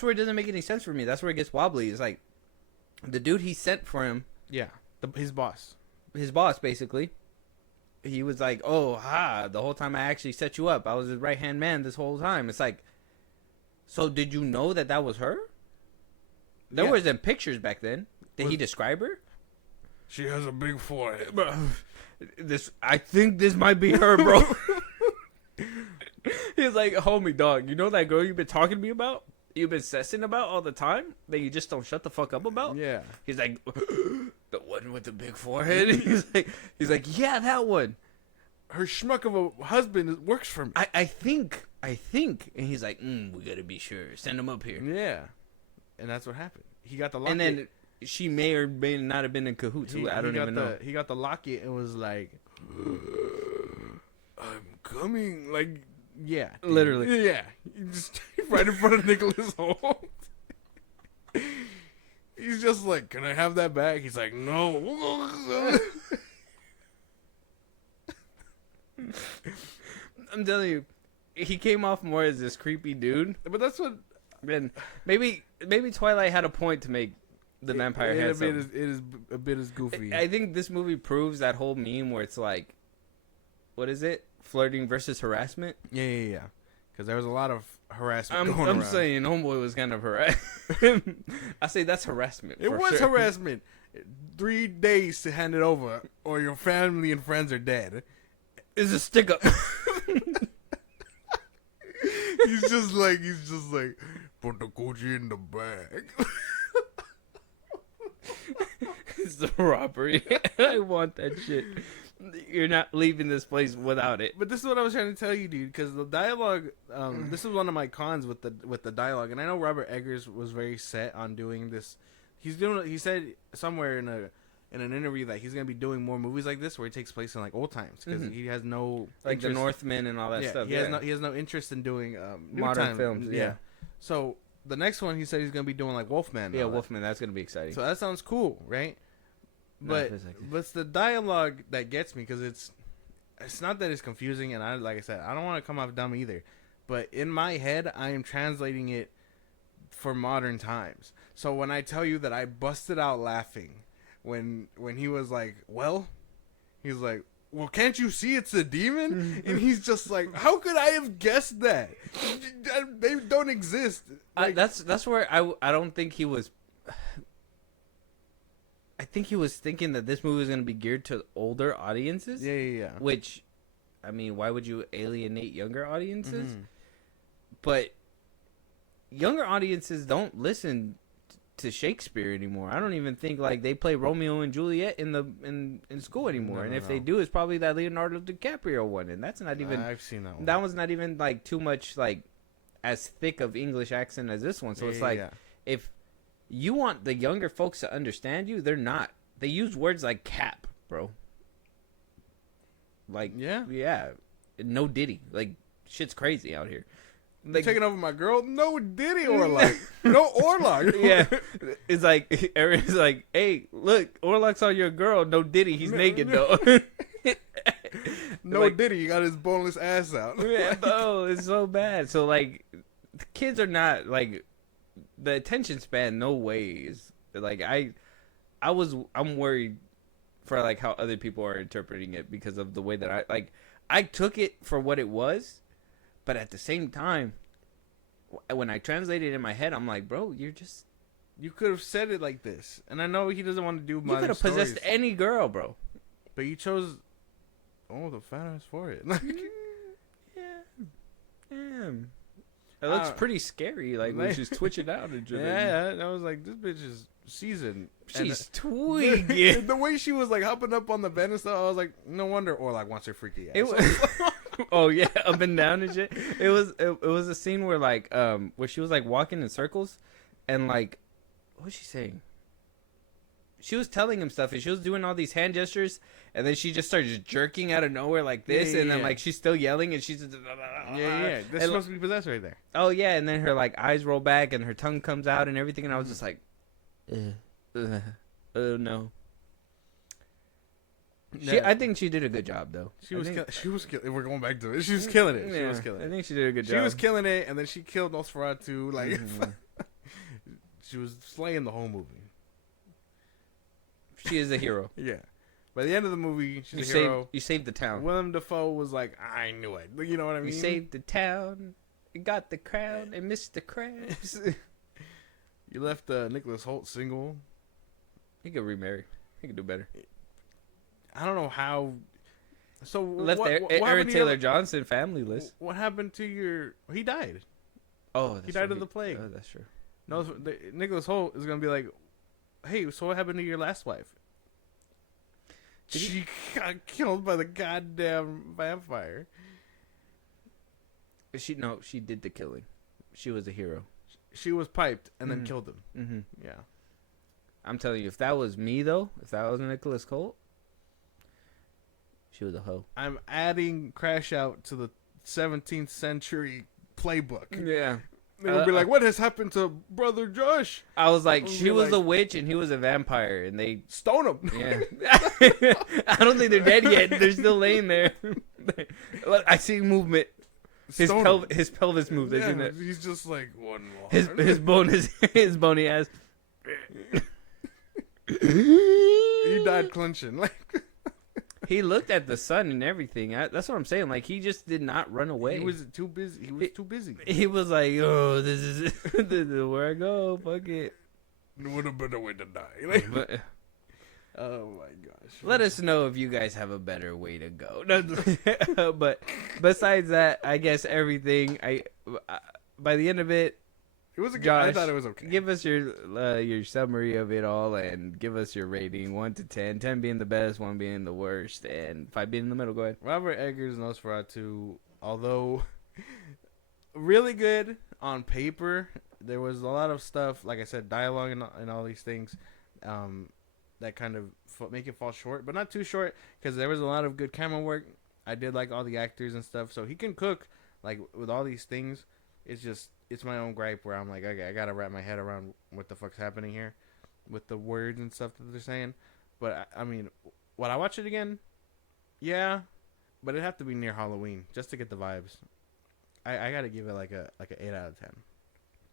where it doesn't make any sense for me. That's where it gets wobbly. It's like the dude he sent for him. Yeah, his boss, basically. He was like, "Oh, the whole time I actually set you up. I was his right hand man this whole time." It's like, so did you know that was her? There wasn't pictures back then. Did he describe her? She has a big forehead. I think this might be her, bro. He's like, homie, dog, you know that girl you've been talking to me about? You've been sessing about all the time? That you just don't shut the fuck up about? Yeah. He's like, the one with the big forehead? He's like, yeah, that one. Her schmuck of a husband works for me. I think. And he's like, we gotta be sure. Send him up here. Yeah. And that's what happened. He got the locket. And then she may or may not have been in cahoots. I don't even know. He got the locket and was like, I'm coming. Like, yeah. Dude. Literally. Yeah. Just right in front of Nicholas Hoult. He's just like, can I have that back? He's like, no. I'm telling you, he came off more as this creepy dude. But that's what... Then maybe Twilight had a point to make the vampire handsome. It is a bit as goofy. I think this movie proves that whole meme where it's like, what is it? Flirting versus harassment? Yeah. Because there was a lot of harassment going around. I'm saying Homeboy was kind of harassed. I say that's harassment. It was harassment. 3 days to hand it over, or your family and friends are dead. It's a stick up. He's just like, put the Gucci in the bag. It's a robbery. I want that shit. You're not leaving this place without it. But this is what I was trying to tell you, dude. Because the dialogue, this is one of my cons with the dialogue. And I know Robert Eggers was very set on doing this. He said somewhere in an interview that he's gonna be doing more movies like this where it takes place in like old times because he has no like the Northman and all that stuff. He has no interest in doing modern films. Yeah. So the next one he said he's gonna be doing like Wolfman. Yeah, Wolfman. That's gonna be exciting. So that sounds cool, right? But it's the dialogue that gets me because it's not that it's confusing, and like I said, I don't want to come off dumb either. But in my head, I am translating it for modern times. So when I tell you that I busted out laughing when he was like, well, he's like, well, can't you see it's a demon? And he's just like, how could I have guessed that? They don't exist. Like, that's where I don't think he was. I think he was thinking that this movie was going to be geared to older audiences. Yeah. Which, I mean, why would you alienate younger audiences? Mm-hmm. But younger audiences don't listen to Shakespeare anymore. I don't even think like they play Romeo and Juliet in school anymore. If they do, it's probably that Leonardo DiCaprio one, and that's not even. I've seen that one. That one's not even like too much like as thick of English accent as this one. So it's like if you want the younger folks to understand you, they're not. They use words like cap, bro. Like yeah, no Diddy. Like shit's crazy out here. You taking over my girl? No Diddy Orlok. No Orlok. Yeah, it's like Aaron's like, hey, look, Orlok's on your girl. No Diddy, he's naked though. No like, Diddy, you got his boneless ass out. Yeah, bro, it's so bad. So like, the kids are not like the attention span. No way is like I'm worried for like how other people are interpreting it because of the way that I took it for what it was. But at the same time, when I translated it in my head, I'm like, bro, you could have said it like this. And I know he doesn't want to do you modern could have possessed stories, any girl, bro. but you chose, the fat ass for it. Yeah. It looks pretty scary, like when she's twitching out and shit. Yeah, I was like, this bitch is seasoned. She's tweaking. The way she was like hopping up on the bed and stuff, I was like, no wonder Orlok wants her freaky ass. It was, oh yeah, up and down and shit. It was a scene where like where she was like walking in circles, and like, what was she saying? She was telling him stuff, and she was doing all these hand gestures, and then she just started jerking out of nowhere like this, and then like she's still yelling, and she's just, yeah. This supposed to be possessed right there. Oh yeah, and then her like eyes roll back, and her tongue comes out, and everything, and I was just like, oh no. I think she did a good job though. She was we're going back to it. She was killing it. She was killing it. I think she did a good job. She was killing it, and then she killed Nosferatu. Like she was slaying the whole movie. She is a hero. Yeah. By the end of the movie, she's a hero. You saved the town. Willem Dafoe was like, I knew it. You know what I mean? You saved the town. You got the crown and missed the crabs. You left Nicholas Hoult single. He could remarry. He could do better. I don't know how. So left Aaron Taylor Johnson familyless. What happened to your? He died. Oh, he died of the plague. Oh, that's true. No, Nicholas Hoult is gonna be like, hey, so what happened to your last wife? She got killed by the goddamn vampire. She did the killing. She was a hero. She was piped and then killed him. Mm-hmm. Yeah. I'm telling you, if that was me though, if that was Nicholas Hoult, she was a hoe. I'm adding Crash Out to the 17th century playbook. Yeah. They would be like, what has happened to Brother Josh? I was like, she was a witch and he was a vampire, and they stone him. Yeah. I don't think they're dead yet. They're still laying there. I see movement. His pelvis moved, isn't it? He's just like one more. His bony ass. He died clenching. Like he looked at the sun and everything. That's what I'm saying. Like he just did not run away. He was too busy. He was like, "Oh, this is where I go. Fuck it." It would have been a way to die. Like, oh my gosh! Let us know if you guys have a better way to go. But besides that, I guess everything. By the end of it, it was a good. Josh, I thought it was okay. Give us your summary of it all, and give us your rating, 1 to 10. 10 being the best, 1 being the worst, and 5 being in the middle. Go ahead. Robert Eggers Nosferatu, although really good on paper, there was a lot of stuff, like I said, dialogue and all these things, that kind of make it fall short, but not too short, because there was a lot of good camera work. I did like all the actors and stuff, so he can cook like with all these things. It's my own gripe where I'm like, okay, I gotta wrap my head around what the fuck's happening here with the words and stuff that they're saying. But I mean, would I watch it again? Yeah, but it'd have to be near Halloween just to get the vibes. I gotta give it like an 8 out of 10.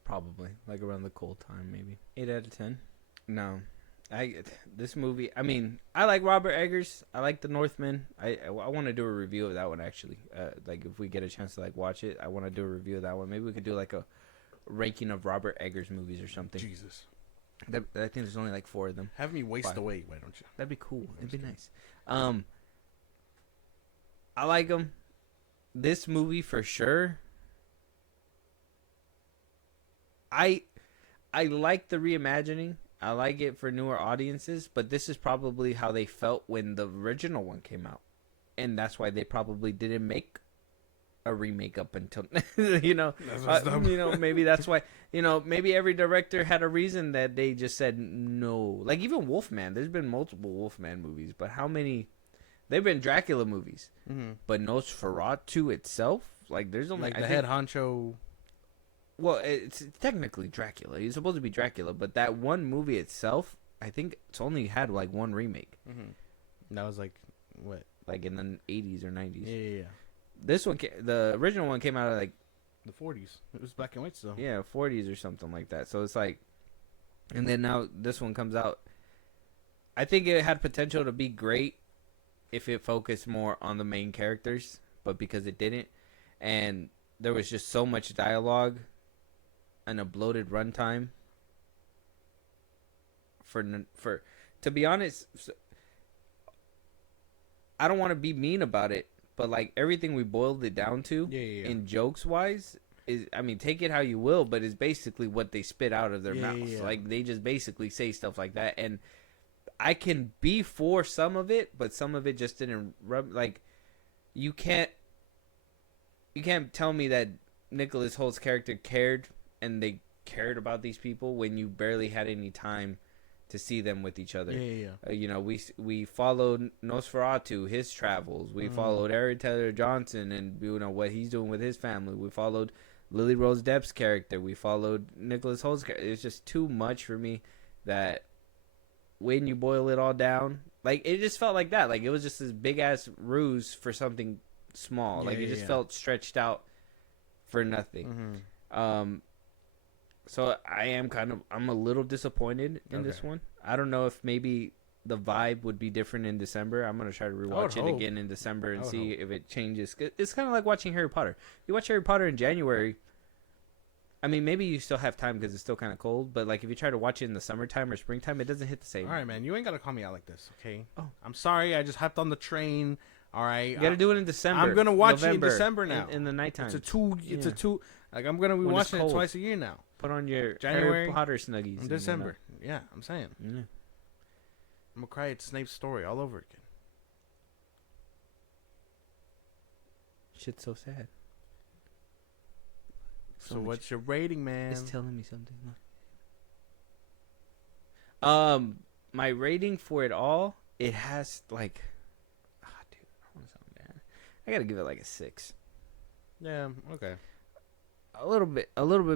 Probably like around the cold time, maybe 8 out of 10. No, this movie. I mean, I like Robert Eggers. I like The Northman. I want to do a review of that one actually. Like if we get a chance to like watch it, I want to do a review of that one. Maybe we could do like a ranking of Robert Eggers movies or something. Jesus, I think there's only like 4 of them. Have me waste away, why don't you? That'd be cool. It'd be nice. I like them. This movie for sure. I like the reimagining. I like it for newer audiences, but this is probably how they felt when the original one came out. And that's why they probably didn't make a remake up until, maybe that's why, maybe every director had a reason that they just said no. Like even Wolfman, there's been multiple Wolfman movies, but how many, there've been Dracula movies, but Nosferatu itself, like there's only, like the head honcho. Well, it's technically Dracula. He's supposed to be Dracula, but that one movie itself, I think it's only had like one remake. Mm-hmm. That was like what? Like in the 80s or 90s. Yeah. This one, the original one came out of like The 40s. It was black and white still. yeah, 40s or something like that. So it's like, and then now this one comes out. I think it had potential to be great if it focused more on the main characters, but because it didn't, and there was just so much dialogue and a bloated runtime. For to be honest, I don't want to be mean about it, but like everything we boiled it down to in jokes wise is, I mean, take it how you will, but it's basically what they spit out of their mouths. Yeah. Like they just basically say stuff like that, and I can be for some of it, but some of it just didn't rub. Like you can't tell me that Nicholas Holt's character cared and they cared about these people when you barely had any time to see them with each other. You know, we followed Nosferatu, his travels. We followed Aaron Taylor Johnson and, you know, what he's doing with his family. We followed Lily Rose Depp's character. We followed Nicholas Holt's character. It's just too much for me that when you boil it all down, like, it just felt like that. Like, it was just this big-ass ruse for something small. Like, it just felt stretched out for nothing. So I'm a little disappointed in this one. I don't know if maybe the vibe would be different in December. I'm going to try to rewatch it again in December and see if it changes. It's kind of like watching Harry Potter. You watch Harry Potter in January, I mean, maybe you still have time because it's still kind of cold, but like if you try to watch it in the summertime or springtime, it doesn't hit the same. All right, man, you ain't got to call me out like this, okay? Oh, I'm sorry. I just hopped on the train. All right. You got to do it in December. I'm going to watch it in December now. In the nighttime. It's a two, like I'm going to be watching it twice a year now. Put on your January, Harry Potter snuggies. In December. Yeah, I'm saying. Yeah. I'm going to cry at Snape's story all over again. Shit's so sad. So what's your rating, man? It's telling me something. My rating for it all, it has like, dude, I want to sound bad. I gotta give it like a 6. Yeah. Okay. A little bit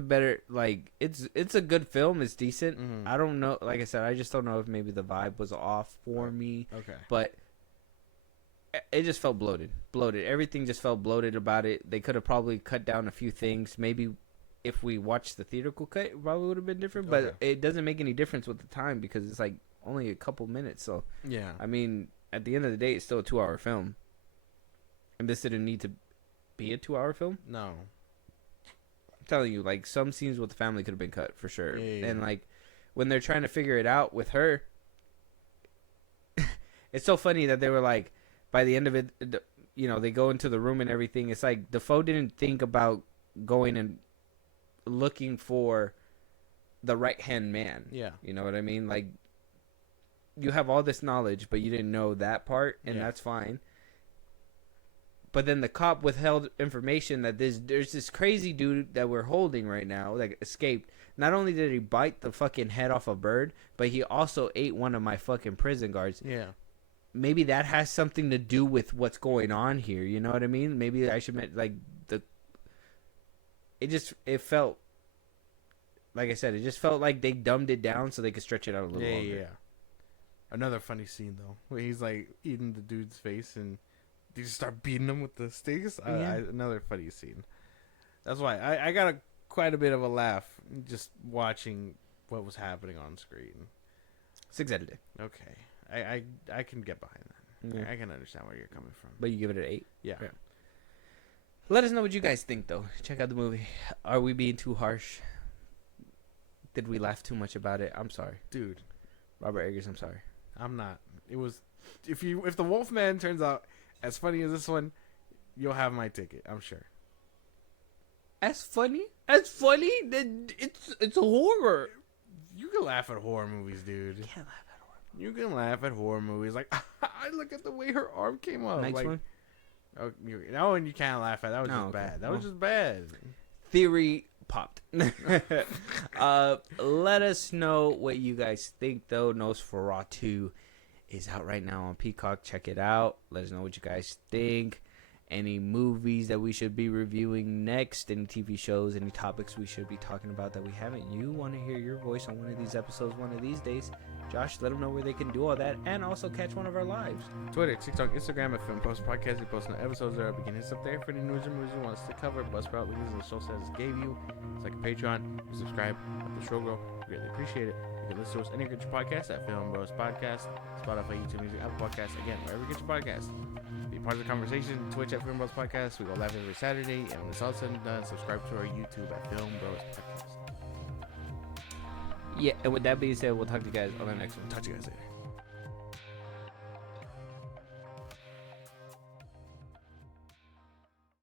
better. Like it's a good film. It's decent. I don't know. Like I said, I just don't know if maybe the vibe was off for me. Okay. But it just felt bloated. Everything just felt bloated about it. They could have probably cut down a few things. Maybe if we watched the theatrical cut, it probably would have been different. But it doesn't make any difference with the time because it's like only a couple minutes. So yeah, I mean, at the end of the day, it's still a 2-hour film. And this didn't need to be a 2-hour film. No. I'm telling you, like some scenes with the family could have been cut for sure. Yeah. And like when they're trying to figure it out with her, it's so funny that they were like, by the end of it, you know, they go into the room and everything. It's like Defoe didn't think about going and looking for the right-hand man. Yeah. You know what I mean? Like, you have all this knowledge, but you didn't know that part, and that's fine. But then the cop withheld information that there's this crazy dude that we're holding right now that escaped. Not only did he bite the fucking head off a bird, but he also ate one of my fucking prison guards. Yeah. Maybe that has something to do with what's going on here. You know what I mean? Maybe I should like it felt, like I said, it just felt like they dumbed it down so they could stretch it out a little longer. Yeah. Another funny scene though, where he's like eating the dude's face and they just start beating him with the sticks. Another funny scene. That's why I got quite a bit of a laugh just watching what was happening on screen. 6 out of 10. Okay. I can get behind that. Yeah. I can understand where you're coming from. But you give it an 8? Yeah. Let us know what you guys think, though. Check out the movie. Are we being too harsh? Did we laugh too much about it? I'm sorry. Dude. Robert Eggers, I'm sorry. I'm not. It was... If the Wolfman turns out as funny as this one, you'll have my ticket, I'm sure. As funny? It's a horror. You can laugh at horror movies, dude. You can't laugh at horror. You can laugh at horror movies. Like, I look at the way her arm came up. Next like, one. Oh, no, and you can't laugh at that. Was just bad. That was just bad. Theory popped. Let us know what you guys think, though. Nosferatu is out right now on Peacock. Check it out. Let us know what you guys think. any movies that we should be reviewing next, any TV shows, any topics we should be talking about that we haven't. You want to hear your voice on one of these episodes one of these days. Josh, let them know where they can do all that and also catch one of our lives. Twitter, TikTok, Instagram at FIlmBros Podcast. We post no episodes there. Begin hits up there for any news or movies you want us to cover. Buzzsprout links in the show says gave you. It's like a Patreon. Subscribe. Help the show grow. Greatly appreciate it. You can listen to us any get your podcast at FIlmBros Podcast, Spotify, YouTube Music, Apple Podcasts. Again, wherever you get your podcast. Be part of the conversation. Twitch at FIlmBros Podcast. We go live every Saturday. And when it's all said and done, subscribe to our YouTube at FIlmBros Podcast. Yeah, and with that being said, we'll talk to you guys on the next one. Talk to you guys later.